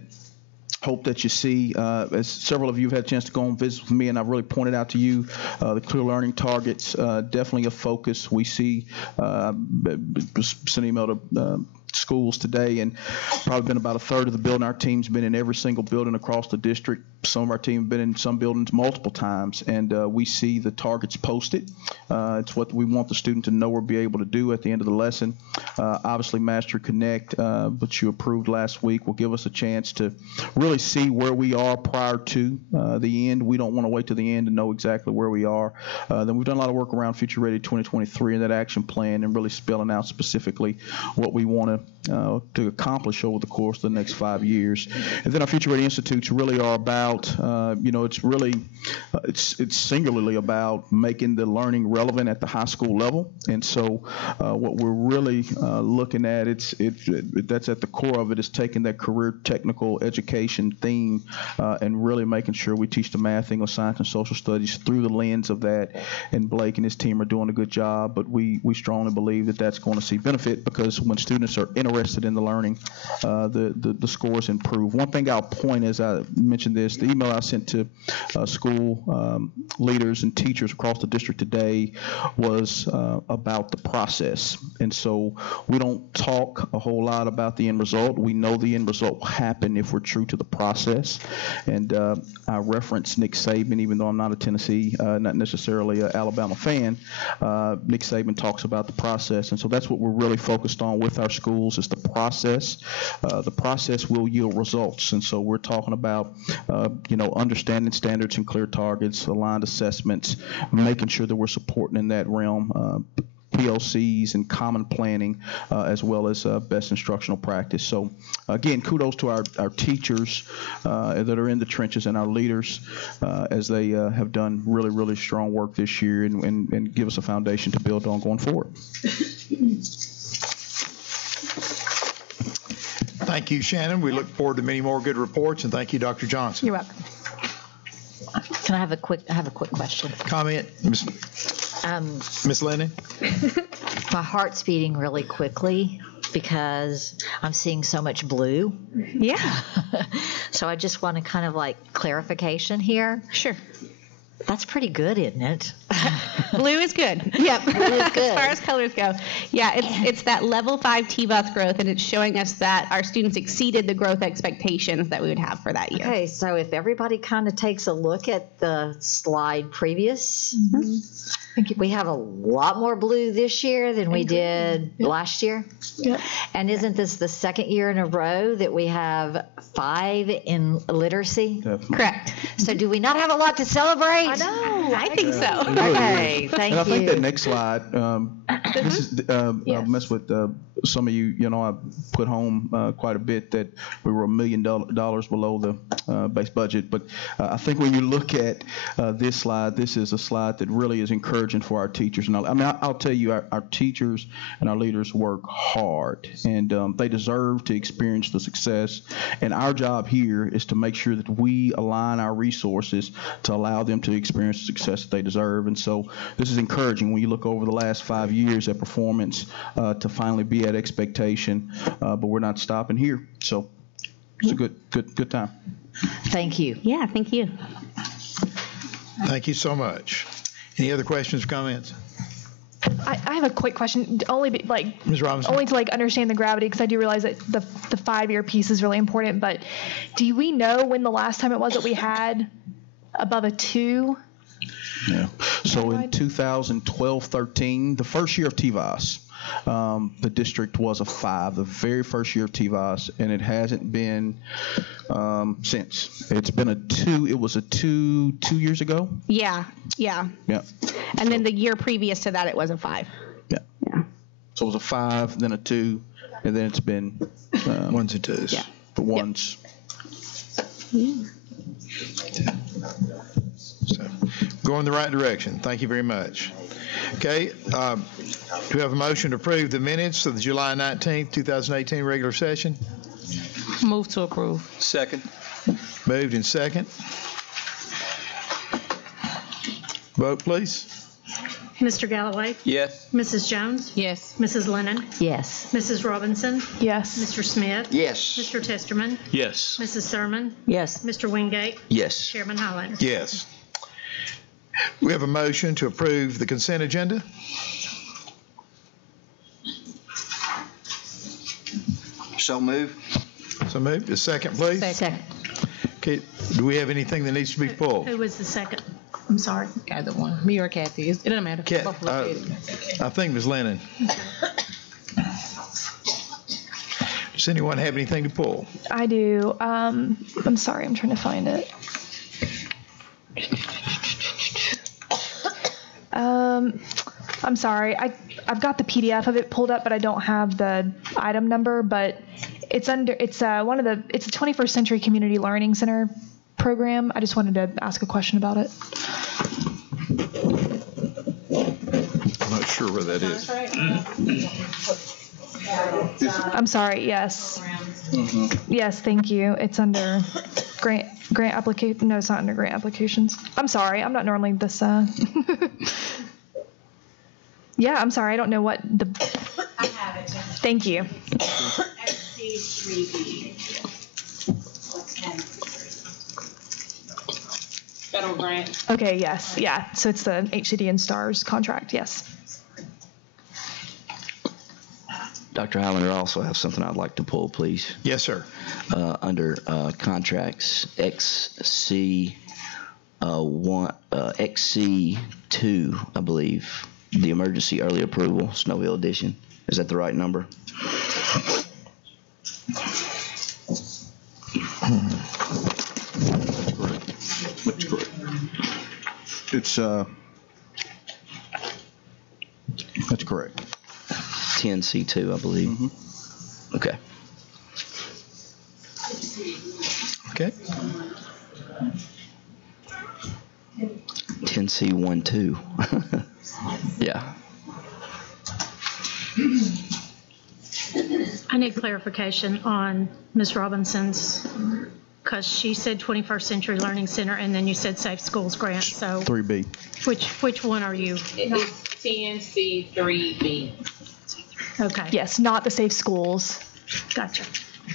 hope that you see. As several of you have had a chance to go and visit with me, and I've really pointed out to you the clear learning targets, definitely a focus. We see, sent an email to schools today, and probably been about a third of the building. Our team's been in every single building across the district. Some of our team have been in some buildings multiple times, and we see the targets posted. It's what we want the student to know or be able to do at the end of the lesson. Obviously, Master Connect, which you approved last week, will give us a chance to really see where we are prior to the end. We don't want to wait to the end to know exactly where we are. Then we've done a lot of work around Future Ready 2023 and that action plan, and really spelling out specifically what we want to accomplish over the course of the next 5 years. And then our Future Ready Institutes really are about, it's really, it's singularly about making the learning relevant at the high school level. And so what we're really looking at, that's at the core of it, is taking that career technical education theme and really making sure we teach the math, English, science, and social studies through the lens of that. And Blake and his team are doing a good job, but we strongly believe that that's going to see benefit, because when students are interested in the learning, the scores improve. One thing I'll point, as I mentioned this, the email I sent to school leaders and teachers across the district today was about the process. And so we don't talk a whole lot about the end result. We know the end result will happen if we're true to the process. And I reference Nick Saban, even though I'm not a Tennessee, not necessarily an Alabama fan. Nick Saban talks about the process. And so that's what we're really focused on with our schools, is the process. The process will yield results. And so we're talking about, understanding standards and clear targets, aligned assessments, making sure that we're supporting in that realm. PLCs and common planning, as well as best instructional practice. So again, kudos to our teachers that are in the trenches and our leaders as they have done really, really strong work this year and give us a foundation to build on going forward. Thank you, Shannon. We look forward to many more good reports, and thank you, Dr. Johnson. You're welcome. Can I have a quick question? Comment, Ms. Lennon? My heart's beating really quickly because I'm seeing so much blue. Yeah. So I just want to kind of like clarification here. Sure. That's pretty good, isn't it? Blue is good. Yep. Blue is good. As far as colors go. Yeah, it's that level 5 TVOS growth, and it's showing us that our students exceeded the growth expectations that we would have for that year. Okay, so if everybody kind of takes a look at the slide previous, we have a lot more blue this year than we did last year. Yep. And isn't this the second year in a row that we have 5 in literacy? Definitely. Correct. So do we not have a lot to celebrate? I know. I think so. Okay, thank and I think you. that next slide, this is, I've messed with some of you, I put home quite a bit that we were $1 million below the base budget. But I think when you look at this slide, this is a slide that really is encouraging for our teachers. And I'll tell you, our teachers and our leaders work hard, and they deserve to experience the success. And our job here is to make sure that we align our resources to allow them to experience the success that they deserve. And so this is encouraging when you look over the last 5 years at performance to finally be at expectation, but we're not stopping here. So it's a good time. Thank you. Yeah, thank you. Thank you so much. Any other questions or comments? I have a quick question, Ms. Robinson? only to understand the gravity, because I do realize that the 5-year piece is really important. But do we know when the last time it was that we had above a 2? Yeah. So in 2012-13, the first year of TVOS, the district was a 5, the very first year of TVOS, and it hasn't been since. It's been a 2. It was a 2 years ago. Yeah. Yeah. And then the year previous to that, it was a 5. Yeah. So it was a 5, then a 2, and then it's been ones and twos. Yeah. The ones. So, going the right direction. Thank you very much. Okay. Do we have a motion to approve the minutes of the July 19th, 2018 regular session? Move to approve. Second. Moved in second. Vote, please. Mr. Galloway? Yes. Mrs. Jones? Yes. Mrs. Lennon? Yes. Mrs. Robinson? Yes. Mr. Smith? Yes. Mr. Testerman? Yes. Mrs. Sermon? Yes. Mr. Wingate? Yes. Chairman Highlander? Yes. We have a motion to approve the consent agenda. So moved. So moved. A second, please. Second. Okay. Do we have anything that needs to be pulled? Who was the second? I'm sorry. Either one. Me or Kathy. It doesn't matter. Both located. I think Ms. Lennon. Does anyone have anything to pull? I do. I'm sorry. I'm trying to find it. I'm sorry. I've got the PDF of it pulled up, but I don't have the item number. But it's a 21st Century Community Learning Center program. I just wanted to ask a question about it. I'm not sure where that is. I'm sorry. Yes. Yes. Thank you. It's under grant application. No, it's not under grant applications. I'm sorry. I'm not normally this. Yeah. I'm sorry. I don't know what the. I have it. Thank you. FC3B. Federal grant. Okay. Yes. Yeah. So it's the HCDE and STARS contract. Yes. Dr. Highlander, I also have something I'd like to pull, please. Yes, sir. Under contracts, XC2, I believe, the emergency early approval, Snowville edition. Is that the right number? That's correct. It's That's correct. 10C2, I believe. Okay. Okay. 10C1, 2. Yeah. I need clarification on Ms. Robinson's, because she said 21st Century Learning Center, and then you said Safe Schools grant. So 3B. which one are you? It's 10C3B. Okay. Yes, not the Safe Schools. Gotcha.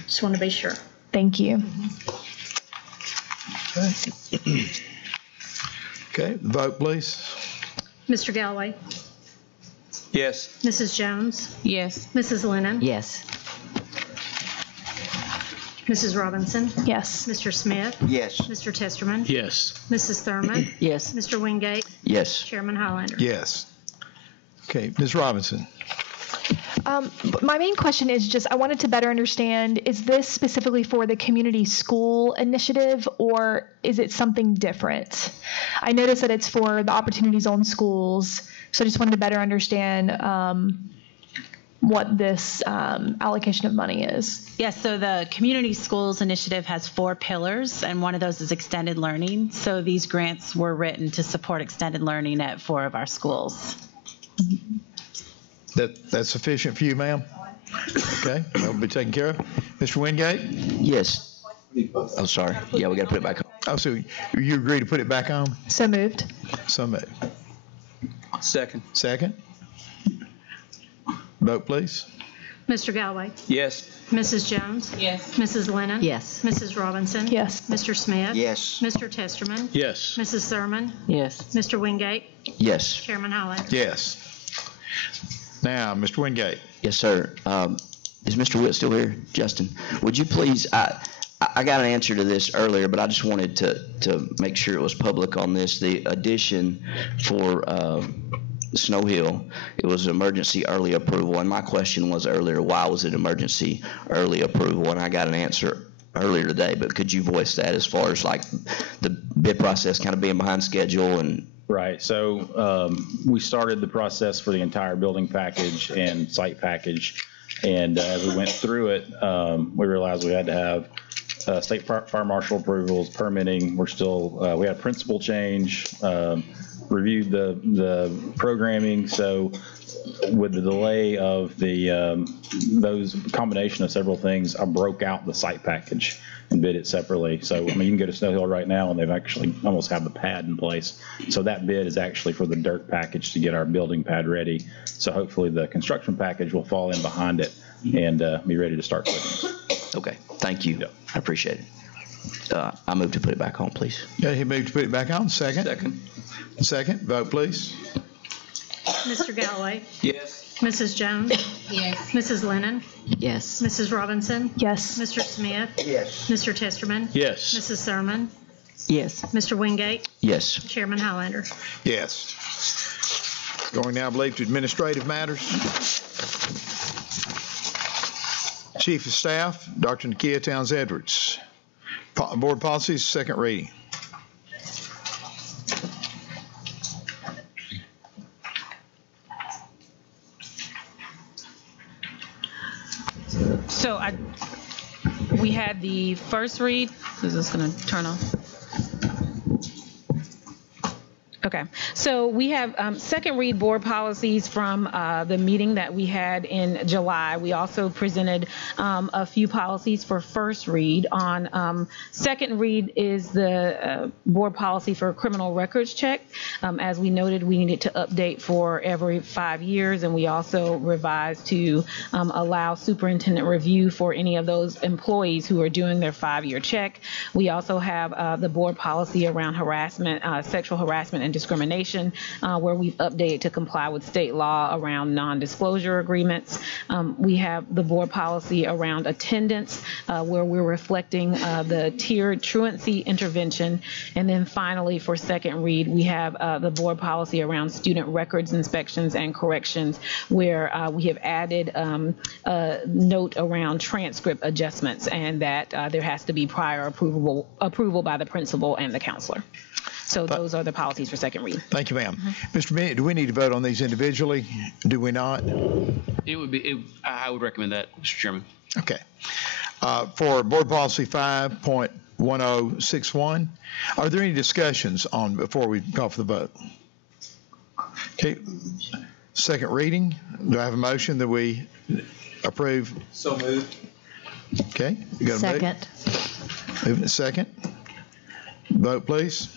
Just want to be sure. Thank you. Okay. Okay, vote please. Mr. Galloway? Yes. Mrs. Jones? Yes. Mrs. Lennon? Yes. Mrs. Robinson? Yes. Mr. Smith? Yes. Mr. Testerman? Yes. Mrs. Thurman? Yes. Mr. Wingate? Yes. Chairman Highlander? Yes. Okay, Ms. Robinson. My main question is just, I wanted to better understand, is this specifically for the community school initiative, or is it something different? I noticed that it's for the Opportunity Zone schools, so I just wanted to better understand what this allocation of money is. Yes, so the Community Schools Initiative has 4 pillars, and one of those is extended learning. So these grants were written to support extended learning at 4 of our schools. That's sufficient for you, ma'am? Okay, that will be taken care of. Mr. Wingate? Yes. Oh, sorry. Yeah, we got to put it back on. Oh, so you agree to put it back on? So moved. So moved. Second. Second? Vote, please. Mr. Galloway? Yes. Mrs. Jones? Yes. Mrs. Lennon? Yes. Mrs. Robinson? Yes. Mr. Smith? Yes. Mr. Testerman? Yes. Mrs. Thurman? Yes. Mr. Wingate? Yes. Chairman Highlander? Yes. Now, Mr. Wingate. Yes, sir. Is Mr. Witt still here? Justin, would you please, I got an answer to this earlier, but I just wanted to make sure it was public on this. The addition for Snow Hill, it was emergency early approval, and my question was earlier, why was it emergency early approval? And I got an answer earlier today, but could you voice that as far as like the bid process kind of being behind schedule and Right. So we started the process for the entire building package and site package. And as we went through it, we realized we had to have state fire marshal approvals, permitting. We're still, we had a principal change, reviewed the programming. So with the delay of those combination of several things, I broke out the site package and bid it separately. So, I mean, you can go to Snow Hill right now and they've actually almost have the pad in place. So that bid is actually for the dirt package to get our building pad ready. So hopefully the construction package will fall in behind it and be ready to start putting. Okay, thank you. Yep. I appreciate it. I move to put it back on, please. Yeah, he moved to put it back on. Second. Second. Second. Vote, please. Mr. Galloway? Yes. Mrs. Jones? Yes. Mrs. Lennon? Yes. Mrs. Robinson? Yes. Mr. Smith? Yes. Mr. Testerman? Yes. Mrs. Thurman? Yes. Mr. Wingate? Yes. Chairman Highlander? Yes. Going now, I believe, to administrative matters. Chief of Staff, Dr. Nakia Towns-Edwards. Board policies, second reading. So we had the first read. Is this going to turn off? Okay, so we have second read board policies from the meeting that we had in July. We also presented a few policies for first read. On second read is the board policy for criminal records check. As we noted, we needed to update for every 5 years, and we also revised to allow superintendent review for any of those employees who are doing their 5-year check. We also have the board policy around harassment, sexual harassment and discrimination, where we've updated to comply with state law around non-disclosure agreements. We have the board policy around attendance, where we're reflecting the tiered truancy intervention. And then finally, for second read, we have the board policy around student records inspections and corrections, where we have added a note around transcript adjustments, and that there has to be prior approval by the principal and the counselor. So those are the policies for second read. Thank you, ma'am. Mr. Bennett, do we need to vote on these individually? Do we not? I would recommend that, Mr. Chairman. Okay. For Board Policy 5.1061, are there any discussions on before we call for the vote? Okay. Second reading. Do I have a motion that we approve? So moved. Okay. You got a Second. Moving to second. Vote, please.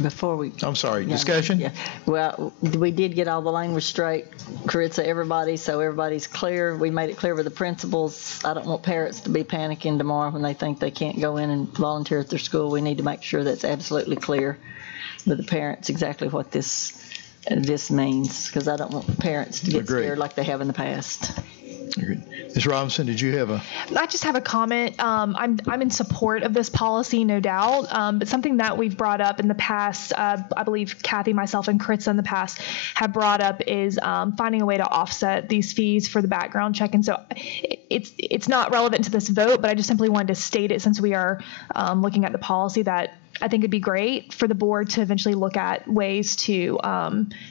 Before we. I'm sorry. Discussion? Yeah. Well, we did get all the language straight, Caritza, everybody, so everybody's clear. We made it clear with the principals. I don't want parents to be panicking tomorrow when they think they can't go in and volunteer at their school. We need to make sure that's absolutely clear with the parents exactly what this means, because I don't want parents to get scared like they have in the past. Ms. Robinson, did you have a? I just have a comment. I'm in support of this policy, no doubt. But something that we've brought up in the past, I believe Kathy, myself, and Caritza in the past have brought up is finding a way to offset these fees for the background check. And so it's not relevant to this vote, but I just simply wanted to state it since we are looking at the policy that I think it'd be great for the board to eventually look at ways to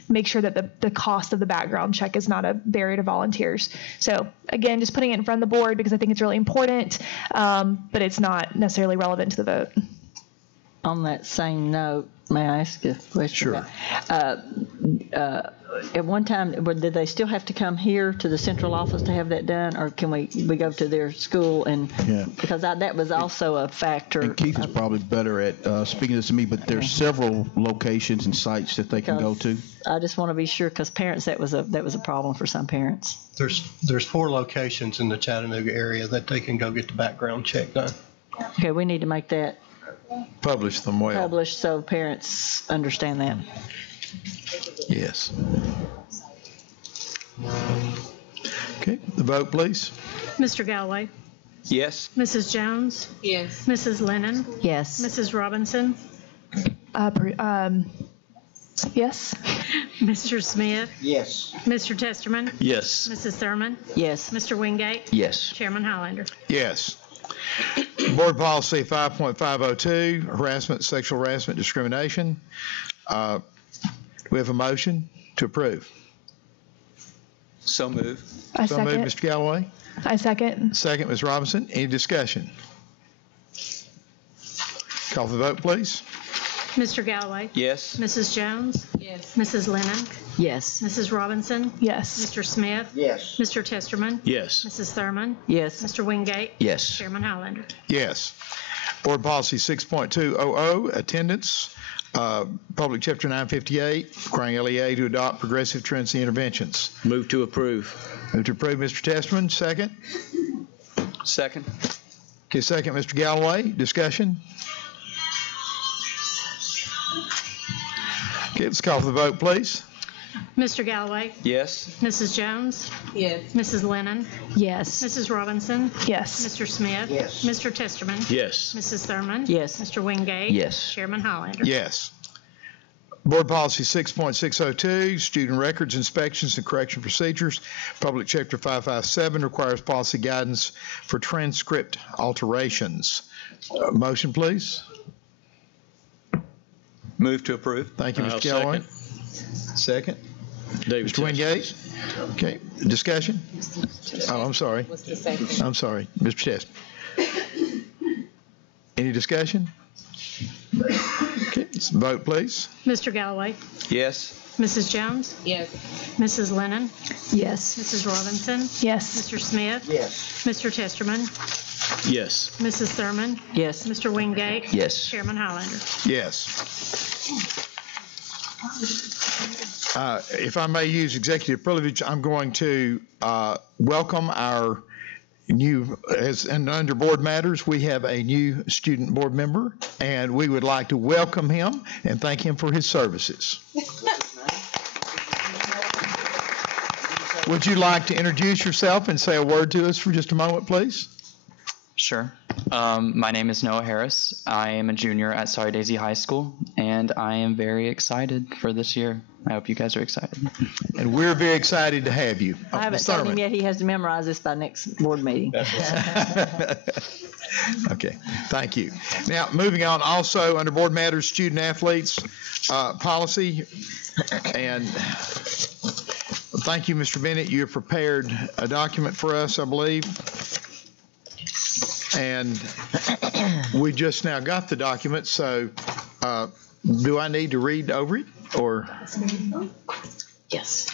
make sure that the cost of the background check is not a barrier to volunteers. So again, just putting it in front of the board because I think it's really important, but it's not necessarily relevant to the vote. On that same note, may I ask a question? Sure. At one time, did they still have to come here to the central office to have that done, or can we go to their school? And because that was also a factor. And Keith is probably better at speaking this to me, but there's several locations and sites that they can go to. I just want to be sure, because parents, that was a problem for some parents. There's 4 locations in the Chattanooga area that they can go get the background check done. Okay, we need to make that publish them well. Published so parents understand that. Yes. Okay, the vote, please. Mr. Galloway? Yes. Mrs. Jones? Yes. Mrs. Lennon? Yes. Mrs. Robinson? Yes. Mr. Smith? Yes. Mr. Testerman? Yes. Mrs. Thurman? Yes. Mr. Wingate? Yes. Chairman Highlander? Yes. Board Policy 5.502, harassment, sexual harassment, discrimination. We have a motion to approve. So moved. I so second. moved, Mr. Galloway. I second. Second, Ms. Robinson. Any discussion? Call for the vote, please. Mr. Galloway? Yes. Mrs. Jones? Yes. Mrs. Lennon? Yes. Mrs. Robinson? Yes. Mr. Smith? Yes. Mr. Testerman? Yes. Mrs. Thurman? Yes. Mr. Wingate? Yes. Chairman Highlander? Yes. Board Policy 6.200, attendance. Public Chapter 958, requiring LEA to adopt progressive truancy interventions. Move to approve. Move to approve, Mr. Testerman. Second. Second. Okay, second, Mr. Galloway. Discussion. Okay, let's call for the vote, please. Mr. Galloway? Yes. Mrs. Jones? Yes. Mrs. Lennon? Yes. Mrs. Robinson? Yes. Mr. Smith? Yes. Mr. Testerman? Yes. Mrs. Thurman? Yes. Mr. Wingate? Yes. Chairman Highlander? Yes. Board Policy 6.602, student records, inspections, and correction procedures. Public Chapter 557 requires policy guidance for transcript alterations. Motion, please. Move to approve. Thank you, Mr. Galloway. Second. David Mr. Wingate. Okay. Discussion? Oh, I'm sorry. I'm sorry. Mr. Chest. Any discussion? Okay. Let's vote, please. Mr. Galloway? Yes. Mrs. Jones? Yes. Mrs. Lennon? Yes. Mrs. Robinson? Yes. Mr. Smith? Yes. Mr. Testerman? Yes. Mrs. Thurman? Yes. Mr. Wingate? Yes. Chairman Highlander? Yes. If I may use executive privilege, I'm going to welcome our new, and under board matters, we have a new student board member, and we would like to welcome him and thank him for his services. Would you like to introduce yourself and say a word to us for just a moment, please? Sure. My name is Noah Harris. I am a junior at Sorry Daisy High School, and I am very excited for this year. I hope you guys are excited. And we're very excited to have you. I haven't told him yet. He has to memorize this by next board meeting. Okay, thank you. Now, moving on, also under Board Matters, Student Athletes Policy. And thank you, Mr. Bennett. You have prepared a document for us, I believe. And we just now got the document, so do I need to read over it, or? Yes.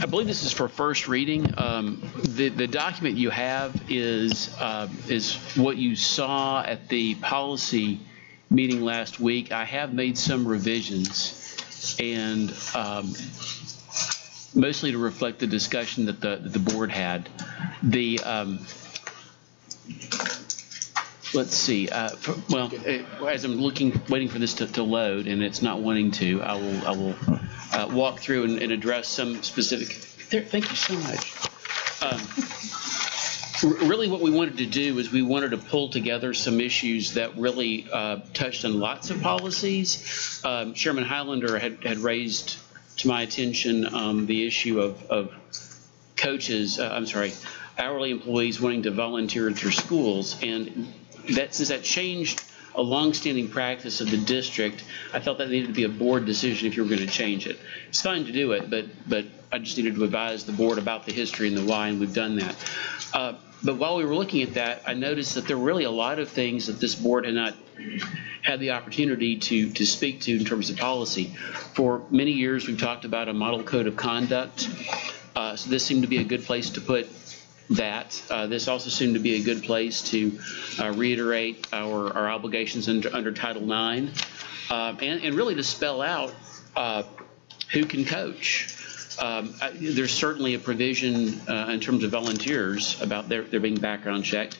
I believe this is for first reading. The document you have is what you saw at the policy meeting last week. I have made some revisions, and mostly to reflect the discussion that the board had. Let's see. As I'm waiting for this to load, and it's not wanting to, I will walk through and address some specific. Thank you so much. Really, what we wanted to do is we wanted to pull together some issues that really touched on lots of policies. Chairman Highlander had raised to my attention the issue of coaches. Hourly employees wanting to volunteer at their schools, and since that changed a longstanding practice of the district, I felt that needed to be a board decision if you were going to change it. It's fine to do it, but I just needed to advise the board about the history and the why, and we've done that. But while we were looking at that, I noticed that there were really a lot of things that this board had not had the opportunity to speak to in terms of policy. For many years, we've talked about a model code of conduct. So this seemed to be a good place to put that. This also seemed to be a good place to reiterate our obligations under Title IX, and really to spell out who can coach. There's certainly a provision in terms of volunteers about their being background checked,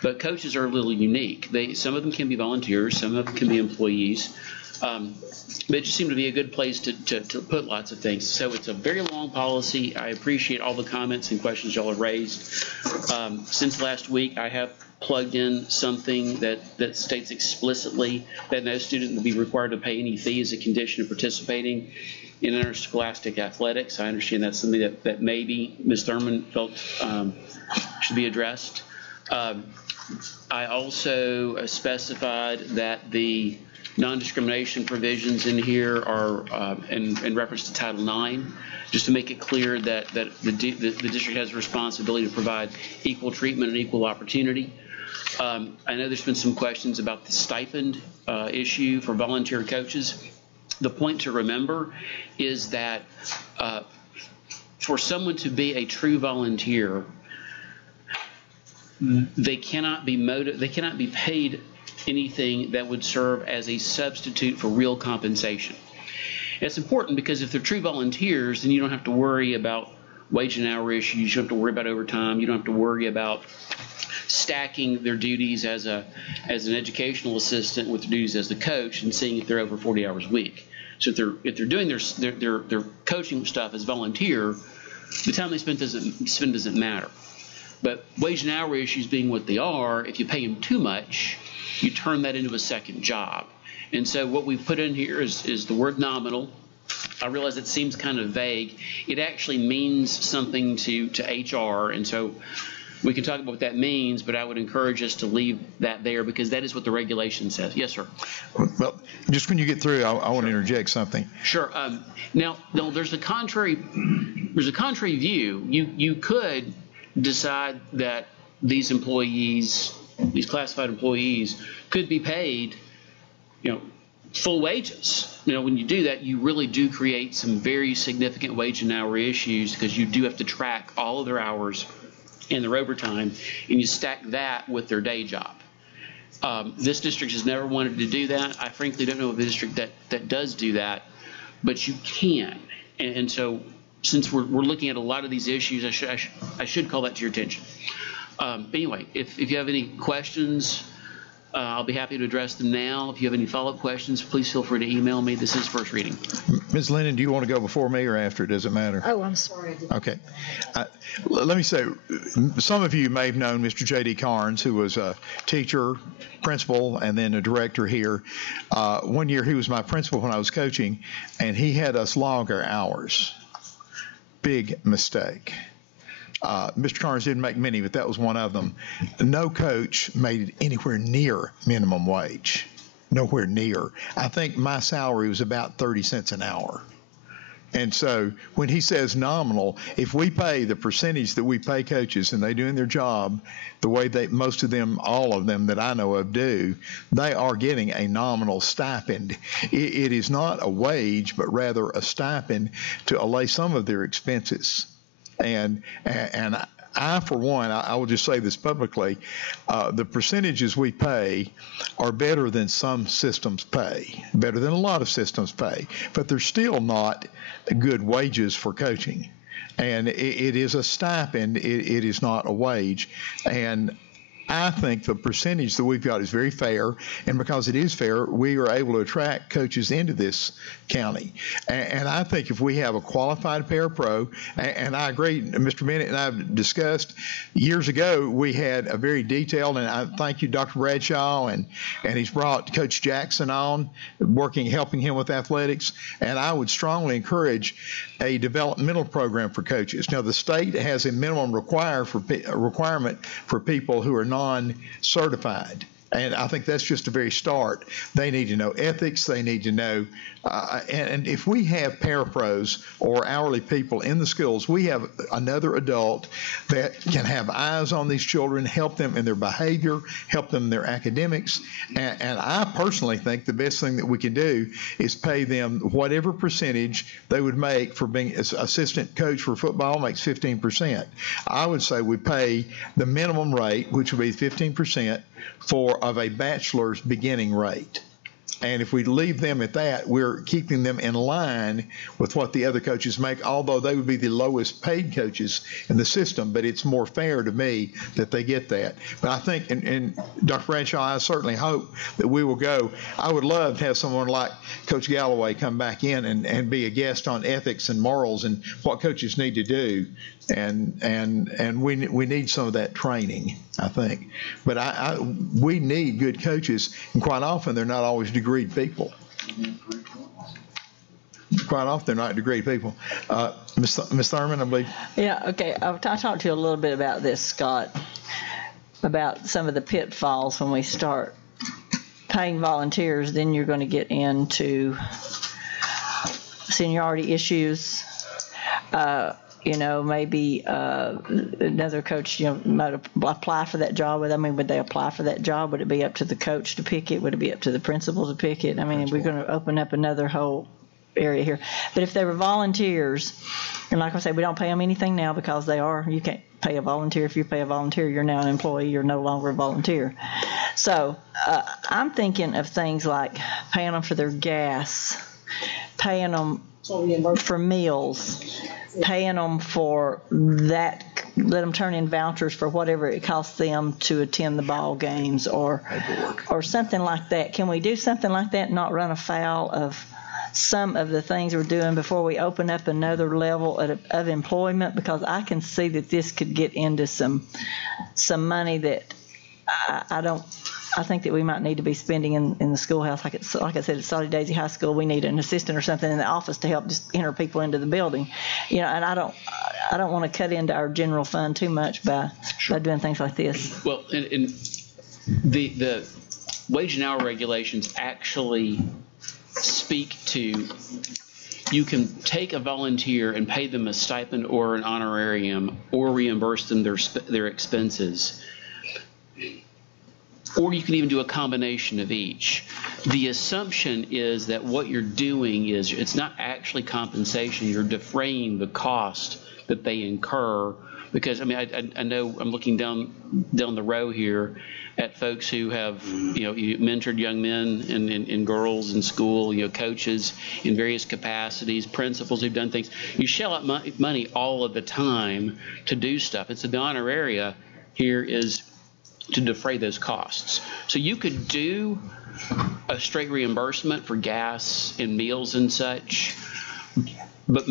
but coaches are a little unique. Some of them can be volunteers, some of them can be employees. But it just seemed to be a good place to put lots of things. So it's a very long policy. I appreciate all the comments and questions y'all have raised. Since last week, I have plugged in something that states explicitly that no student will be required to pay any fee as a condition of participating in interscholastic athletics. I understand that's something that maybe Ms. Thurman felt should be addressed. I also specified that the non-discrimination provisions in here are in reference to Title IX, just to make it clear that the district has a responsibility to provide equal treatment and equal opportunity. I know there's been some questions about the stipend issue for volunteer coaches. The point to remember is that for someone to be a true volunteer, they cannot be paid anything that would serve as a substitute for real compensation. It's important because if they're true volunteers, then you don't have to worry about wage and hour issues. You don't have to worry about overtime. You don't have to worry about stacking their duties as an educational assistant with their duties as the coach and seeing if they're over 40 hours a week. So if they're doing their coaching stuff as volunteer, the time they spend doesn't matter. But wage and hour issues being what they are, if you pay them too much, you turn that into a second job. And so what we've put in here is the word nominal. I realize it seems kind of vague. It actually means something to HR, and so we can talk about what that means, but I would encourage us to leave that there because that is what the regulation says. Yes, sir. Well, just when you get through, I want to interject something. Sure. Now, there's a contrary view. You could decide that these employees, these classified employees, could be paid, full wages. When you do that, you really do create some very significant wage and hour issues because you do have to track all of their hours and their overtime, and you stack that with their day job. This district has never wanted to do that. I frankly don't know of a district that does do that, but you can. And so since we're looking at a lot of these issues, I should call that to your attention. But anyway, if you have any questions, I'll be happy to address them now. If you have any follow-up questions, please feel free to email me. This is first reading. Ms. Lennon, do you want to go before me or after? Does it matter? Oh, I'm sorry. Okay. Let me say, some of you may have known Mr. J.D. Carnes, who was a teacher, principal, and then a director here. One year he was my principal when I was coaching, and he had us log our hours. Big mistake. Mr. Carnes didn't make many, but that was one of them. No coach made it anywhere near minimum wage. Nowhere near. I think my salary was about 30 cents an hour. And so when he says nominal, if we pay the percentage that we pay coaches and they're doing their job the way most of them, all of them that I know of do, they are getting a nominal stipend. It is not a wage, but rather a stipend to allay some of their expenses. And I, for one, I will just say this publicly, the percentages we pay are better than some systems pay, better than a lot of systems pay, but they're still not good wages for coaching. And it is a stipend, it is not a wage. And I think the percentage that we've got is very fair, and because it is fair, we are able to attract coaches into this county. And I think if we have a qualified parapro, and I agree, Mr. Bennett and I have discussed years ago, we had a very detailed, and I thank you, Dr. Bradshaw, and he's brought Coach Jackson on, helping him with athletics, and I would strongly encourage a developmental program for coaches. Now, the state has a minimum requirement for people who are non-certified. And I think that's just a very start. They need to know ethics. They need to know, and if we have parapros or hourly people in the schools, we have another adult that can have eyes on these children, help them in their behavior, help them in their academics. And I personally think the best thing that we can do is pay them whatever percentage they would make for being assistant coach for football makes 15%. I would say we pay the minimum rate, which would be 15%, of a bachelor's beginning rate. And if we leave them at that, we're keeping them in line with what the other coaches make, although they would be the lowest paid coaches in the system. But it's more fair to me that they get that. But I think, and Dr. Bradshaw, I certainly hope that we will go. I would love to have someone like Coach Galloway come back in and be a guest on ethics and morals and what coaches need to do. And we need some of that training, I think. But we need good coaches, and quite often they're not always degreed people. Quite often they're not degreed people. Ms. Thurman, I believe. Yeah, okay. I talked to you a little bit about this, Scott, about some of the pitfalls when we start paying volunteers. Then you're going to get into seniority issues. Maybe another coach, might apply for that job. Would they apply for that job? Would it be up to the coach to pick it? Would it be up to the principal to pick it? We're going to open up another whole area here. But if they were volunteers, and like I say, we don't pay them anything now because you can't pay a volunteer. If you pay a volunteer, you're now an employee. You're no longer a volunteer. So I'm thinking of things like paying them for their gas, paying them for meals, paying them for that, let them turn in vouchers for whatever it costs them to attend the ball games or something like that. Can we do something like that and not run afoul of some of the things we're doing before we open up another level of employment? Because I can see that this could get into some money that I think that we might need to be spending in the schoolhouse. Like I said, at Saudi Daisy High School, we need an assistant or something in the office to help just enter people into the building. And I don't want to cut into our general fund too much by doing things like this. Well, and the wage and hour regulations actually speak to, you can take a volunteer and pay them a stipend or an honorarium or reimburse them their expenses. Or you can even do a combination of each. The assumption is that what you're doing is it's not actually compensation. You're defraying the cost that they incur. Because, I know I'm looking down the row here at folks who have, mentored young men and girls in school, coaches in various capacities, principals who've done things. You shell out money all of the time to do stuff. And so the honoraria here is to defray those costs. So you could do a straight reimbursement for gas and meals and such, but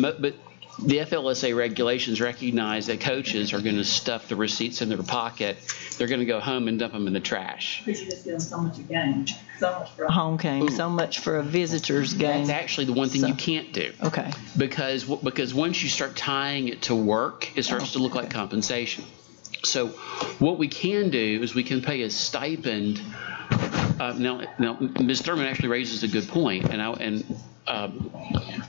the FLSA regulations recognize that coaches are going to stuff the receipts in their pocket. They're going to go home and dump them in the trash. But you just give them so much a game, so much for a home game, so much for a visitor's game. That's actually the one thing you can't do. Okay. Because once you start tying it to work, it starts to look like compensation. So what we can do is we can pay a stipend. Now, Ms. Thurman actually raises a good point, and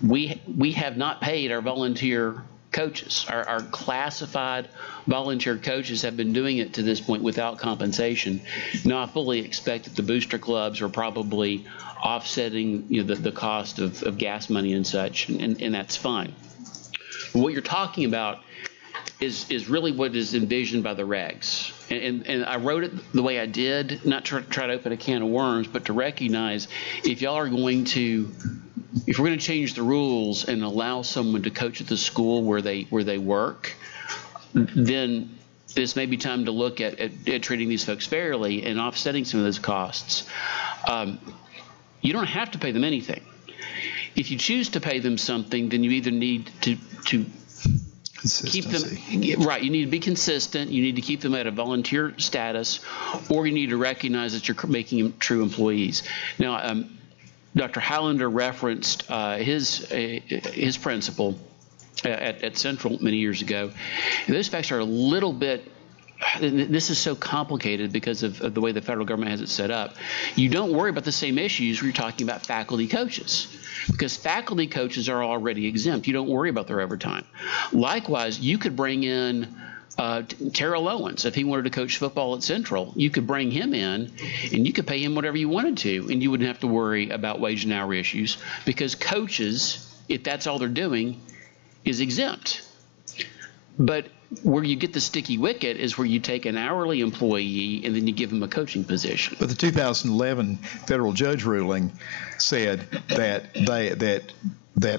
we have not paid our volunteer coaches. Our classified volunteer coaches have been doing it to this point without compensation. Now, I fully expect that the booster clubs are probably offsetting the cost of gas money and such, and that's fine. But what you're talking about is really what is envisioned by the regs. And I wrote it the way I did, not to try to open a can of worms, but to recognize if y'all are going to, if we're going to change the rules and allow someone to coach at the school where they work, then this may be time to look at treating these folks fairly and offsetting some of those costs. You don't have to pay them anything. If you choose to pay them something, then you either need to keep them right. You need to be consistent. You need to keep them at a volunteer status, or you need to recognize that you're making them true employees. Now, Dr. Highlander referenced his principal at Central many years ago. And those facts are a little bit. This is so complicated because of the way the federal government has it set up. You don't worry about the same issues when you're talking about faculty coaches, because faculty coaches are already exempt. You don't worry about their overtime. Likewise, you could bring in Terrell Owens. If he wanted to coach football at Central, you could bring him in and you could pay him whatever you wanted to, and you wouldn't have to worry about wage and hour issues, because coaches, if that's all they're doing, is exempt. But where you get the sticky wicket is where you take an hourly employee and then you give them a coaching position. But the 2011 federal judge ruling said that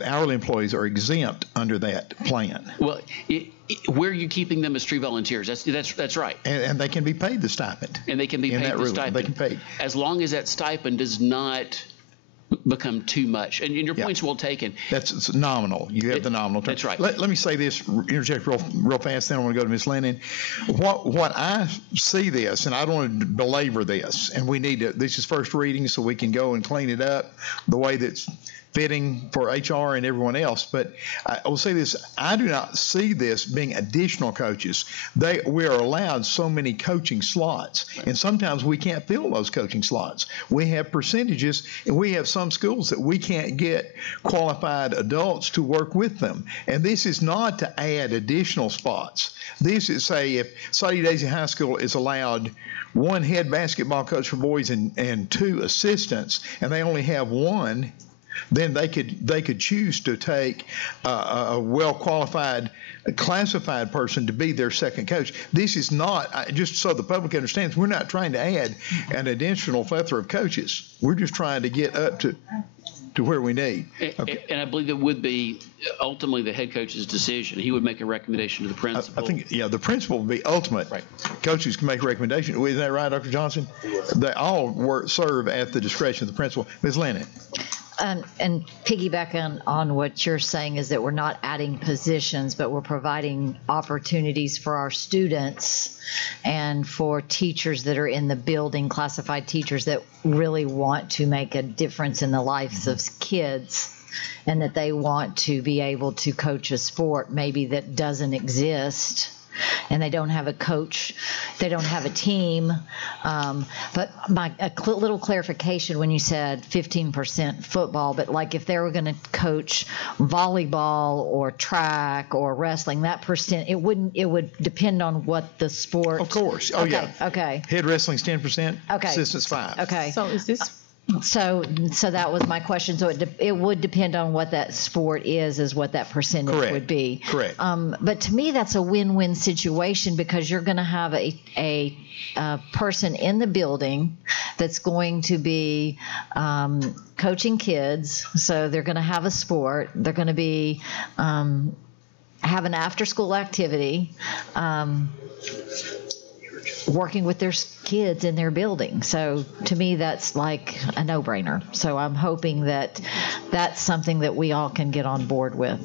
hourly employees are exempt under that plan. Well, where are you keeping them as true volunteers? That's right. And they can be paid the stipend. And they can be paid the stipend. They can pay. As long as that stipend does not become too much. And your point's well taken. That's nominal. You have the nominal term. That's right. Let me say this, interject real fast, then I want to go to Ms. Lennon. What I see this, and I don't want to belabor this, and we need to, this is first reading, so we can go and clean it up the way that's fitting for HR and everyone else. But I will say this, I do not see this being additional coaches. We are allowed so many coaching slots, and sometimes we can't fill those coaching slots. We have percentages, and we have some schools that we can't get qualified adults to work with them. And this is not to add additional spots. This is, say, if Saudi Daisy High School is allowed one head basketball coach for boys and two assistants, and they only have one, then they could choose to take a well-qualified, classified person to be their second coach. This is not, just so the public understands, we're not trying to add an additional plethora of coaches. We're just trying to get up to where we need. Okay. And I believe it would be ultimately the head coach's decision. He would make a recommendation to the principal. I think, the principal would be ultimate. Right. Coaches can make a recommendation. Is that right, Dr. Johnson? They all serve at the discretion of the principal. Ms. Lennon. And piggybacking on what you're saying is that we're not adding positions, but we're providing opportunities for our students and for teachers that are in the building, classified teachers that really want to make a difference in the lives of kids, and that they want to be able to coach a sport maybe that doesn't exist. And they don't have a coach, they don't have a team. But little clarification when you said 15% football, but like if they were going to coach volleyball or track or wrestling, that percent, it would depend on what the sport. Of course. Oh, okay, yeah. Okay. Head wrestling's 10%. Okay. Assistants 5%. Okay. So is this? So that was my question. So it would depend on what that sport is what that percentage would be. Correct. But to me, that's a win-win situation, because you're going to have a person in the building that's going to be coaching kids. So they're going to have a sport. They're going to be have an after-school activity. Working with their kids in their building. So to me, that's like a no-brainer. So I'm hoping that that's something that we all can get on board with.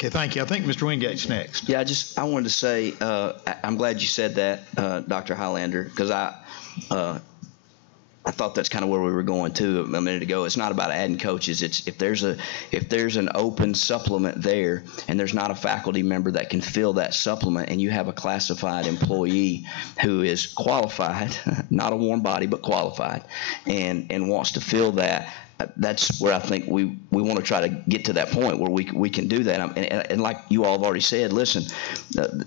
Okay, thank you. I think Mr. Wingate's next. Yeah, I wanted to say, I'm glad you said that, Dr. Highlander, because I thought that's kind of where we were going to a minute ago. It's not about adding coaches. It's if there's an open supplement there and there's not a faculty member that can fill that supplement, and you have a classified employee who is qualified, not a warm body, but qualified, and wants to fill that. That's where I think we want to try to get to that point where we can do that. And like you all have already said, listen,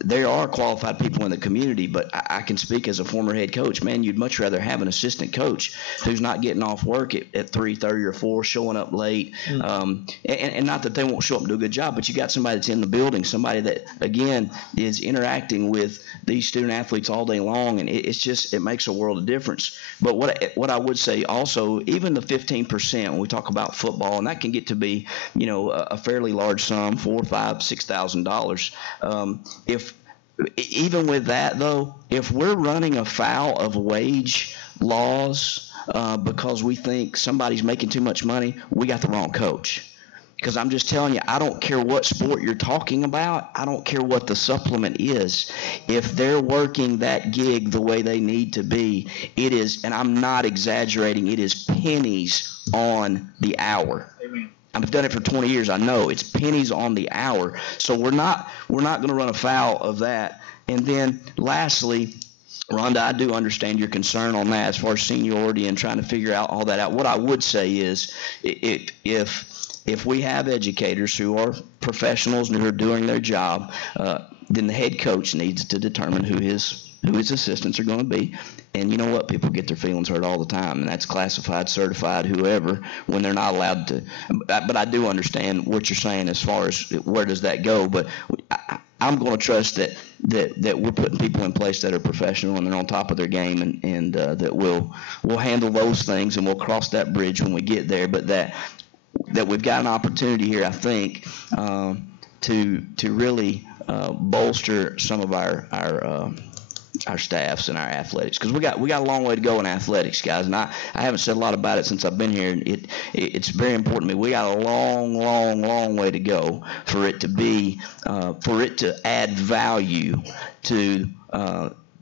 there are qualified people in the community, but I can speak as a former head coach. Man, you'd much rather have an assistant coach who's not getting off work at 3:30 or 4, showing up late. And not that they won't show up and do a good job, but you got somebody that's in the building, somebody that, again, is interacting with these student athletes all day long, and it makes a world of difference. But what I would say also, even the 15%, when we talk about football, and that can get to be, a fairly large sum, $4,000, $5,000, $6,000. If even with that though, if we're running afoul of wage laws because we think somebody's making too much money, we got the wrong coach. Because I'm just telling you, I don't care what sport you're talking about. I don't care what the supplement is. If they're working that gig the way they need to be, it is, and I'm not exaggerating, it is pennies on the hour. Amen. I've done it for 20 years. I know it's pennies on the hour. So we're not going to run afoul of that. And then lastly, Rhonda, I do understand your concern on that as far as seniority and trying to figure out all that out. What I would say is if we have educators who are professionals and who are doing their job, then the head coach needs to determine who his assistants are going to be. And you know what? People get their feelings hurt all the time, and that's classified, certified, whoever, when they're not allowed to. But I do understand what you're saying as far as where does that go. But I'm going to trust that we're putting people in place that are professional and they're on top of their game, and that we'll handle those things, and we'll cross that bridge when we get there. But that we've got an opportunity here, I think, to really bolster some of our staffs and our athletics, because we got a long way to go in athletics, guys. And I haven't said a lot about it since I've been here. It's very important to me. We got a long way to go for it to be for it to add value to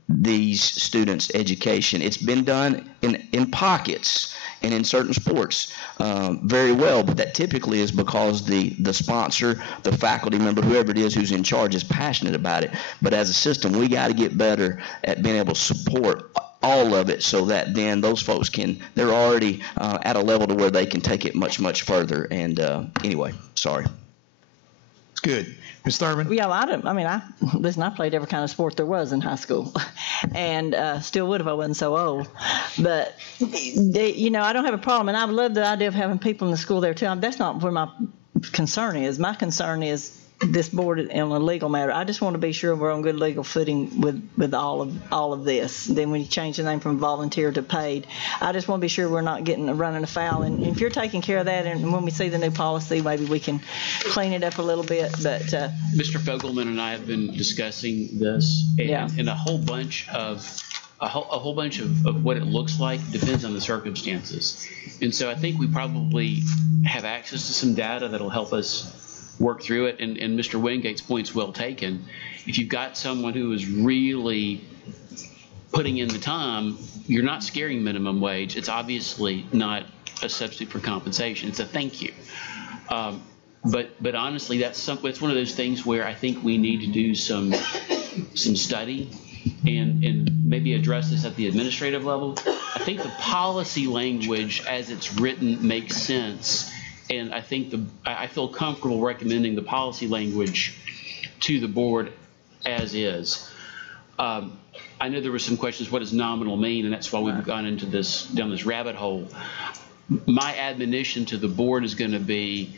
these students' education. It's been done in pockets and in certain sports very well, but that typically is because the sponsor, the faculty member, whoever it is who's in charge is passionate about it. But as a system, we got to get better at being able to support all of it, so that then those folks they're already at a level to where they can take it much, much further. And anyway, sorry. It's good. Ms. Thurman? Yeah, I played every kind of sport there was in high school, and still would if I wasn't so old. But, I don't have a problem, and I love the idea of having people in the school there, too. That's not where my concern is. My concern is this board in a legal matter. I just want to be sure we're on good legal footing with all of this. Then when you change the name from volunteer to paid, I just want to be sure we're not running afoul. And if you're taking care of that, and when we see the new policy, maybe we can clean it up a little bit. But Mr. Fogelman and I have been discussing this, and a whole bunch of what it looks like depends on the circumstances. And so I think we probably have access to some data that'll help us work through it. And Mr. Wingate's point's well taken. If you've got someone who is really putting in the time, you're not scaring minimum wage. It's obviously not a substitute for compensation. It's a thank you. But honestly, it's one of those things where I think we need to do some study and maybe address this at the administrative level. I think the policy language as it's written makes sense. And I think I feel comfortable recommending the policy language to the board as is. I know there were some questions, what does nominal mean? And that's why we've gone into down this rabbit hole. My admonition to the board is going to be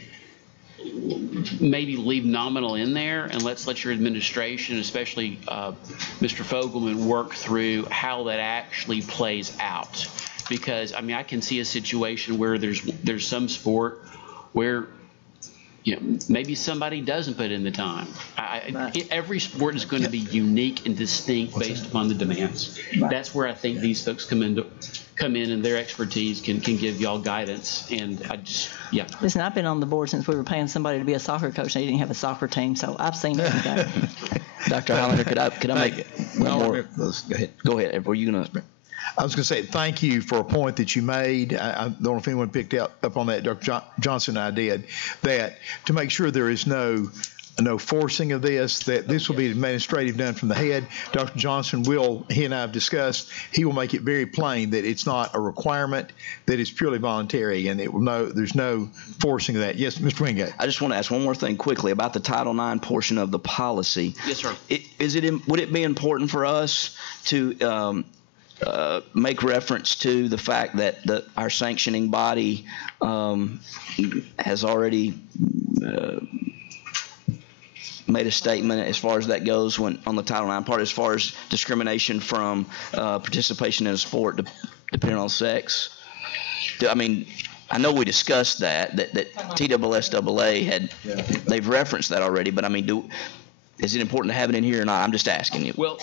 maybe leave nominal in there, and let's let your administration, especially Mr. Fogelman, work through how that actually plays out. Because I can see a situation where there's some sport where maybe somebody doesn't put in the time. Every sport is going to be unique and distinct based upon the demands. That's where I think these folks come in and their expertise can give y'all guidance. And Listen, I've been on the board since we were paying somebody to be a soccer coach. They didn't have a soccer team, so I've seen it. Dr. Highlander, could I make one more? Go ahead. Were you going to? I was going to say thank you for a point that you made. I don't know if anyone picked up on that. Dr. Johnson and I did, that to make sure there is no forcing of this, that this will be administrative done from the head. Dr. Johnson he and I have discussed, he will make it very plain that it's not a requirement, that it's purely voluntary, and there's no forcing of that. Yes, Mr. Wingate. I just want to ask one more thing quickly about the Title IX portion of the policy. Yes, sir. Would it be important for us to make reference to the fact that our sanctioning body has already made a statement as far as that goes on the Title IX part, as far as discrimination from participation in a sport depending on sex? I mean, I know we discussed that TSSAA they've referenced that already, but I mean, is it important to have it in here or not? I'm just asking you. Well,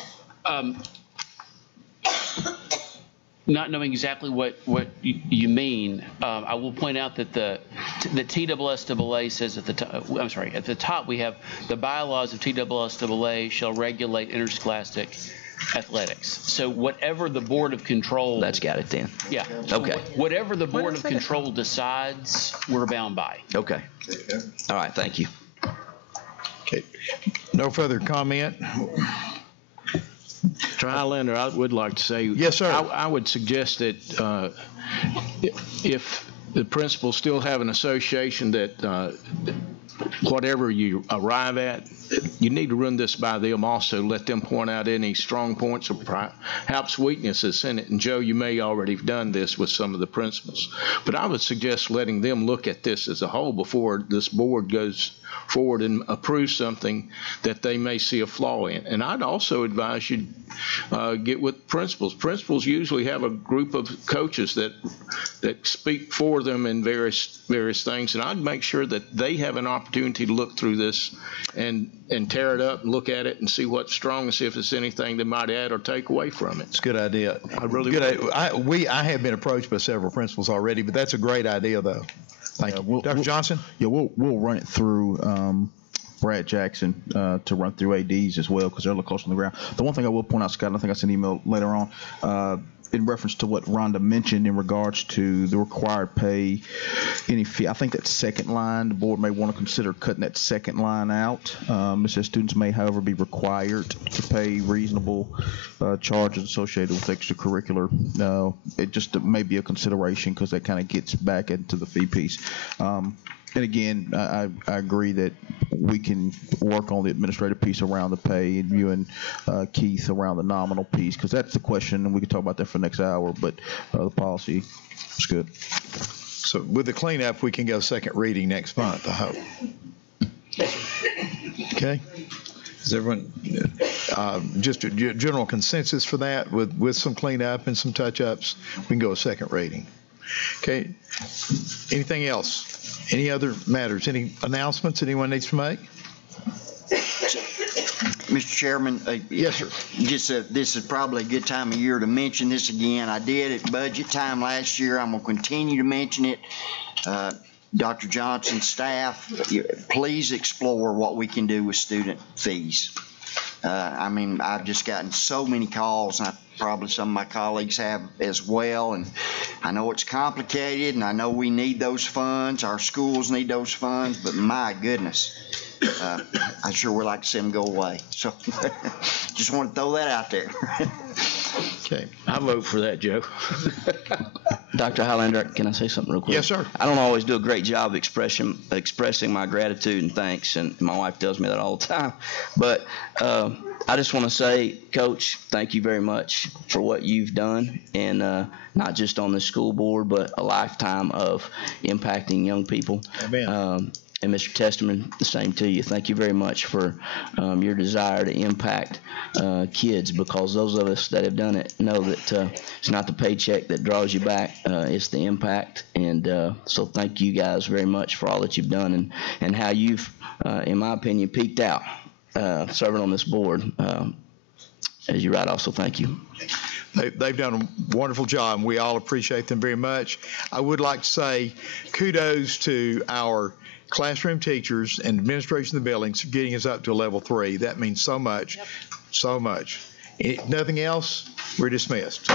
not knowing exactly what you mean, I will point out that the TSSAA says at the top we have the bylaws of TSSAA shall regulate interscholastic athletics. So whatever the Board of Control, that's got it then. Yeah. Okay. Whatever the Board of Control decides, we're bound by. Okay. All right. Thank you. Okay. No further comment. Mr. Highlander, I would like to say, yes, sir. I would suggest that if the principals still have an association that whatever you arrive at, you need to run this by them also. Let them point out any strong points or perhaps weaknesses in it. And Joe, you may already have done this with some of the principals. But I would suggest letting them look at this as a whole before this board goes forward and approve something that they may see a flaw in. And I'd also advise you get with principals. Principals usually have a group of coaches that speak for them in various things, and I'd make sure that they have an opportunity to look through this and tear it up and look at it and see what's strong and see if there's anything they might add or take away from it. It's a good idea. I really I have been approached by several principals already, but that's a great idea, though. Thank you. Dr. Johnson? Yeah, we'll run it through Brad Jackson to run through ADs as well, because they're a little closer on the ground. The one thing I will point out, Scott, and I think I sent an email later on, in reference to what Rhonda mentioned in regards to the required pay, any fee. I think that second line, the board may want to consider cutting that second line out. It says students may, however, be required to pay reasonable charges associated with extracurricular. It just may be a consideration because that kind of gets back into the fee piece. And again, I agree that we can work on the administrative piece around the pay, and you and Keith around the nominal piece, because that's the question, and we can talk about that for the next hour, but the policy is good. So with the cleanup, we can go second reading next month, I hope. Okay. Is everyone just a general consensus for that with some cleanup and some touch-ups? We can go a second reading. Okay. Anything else? Any other matters? Any announcements anyone needs to make? Mr. Chairman. Yes, sir. This is probably a good time of year to mention this again. I did at budget time last year. I'm going to continue to mention it. Dr. Johnson's staff, please explore what we can do with student fees. I mean, I've just gotten so many calls, and probably some of my colleagues have as well, and I know it's complicated, and I know we need those funds, our schools need those funds, but my goodness, I sure would like to see them go away. So just want to throw that out there. Okay, I vote for that, Joe. Dr. Highlander, can I say something real quick? Yes, sir. I don't always do a great job expressing my gratitude and thanks, and my wife tells me that all the time. But I just want to say, Coach, thank you very much for what you've done, and not just on the school board, but a lifetime of impacting young people. Amen. And Mr. Testerman, the same to you. Thank you very much for your desire to impact kids, because those of us that have done it know that it's not the paycheck that draws you back, it's the impact. And so thank you guys very much for all that you've done and how you've, in my opinion, peaked out serving on this board. As you write, also thank you. They've done a wonderful job, and we all appreciate them very much. I would like to say kudos to our classroom teachers and administration of the buildings for getting us up to level 3. That means so much, so much. Nothing else, we're dismissed.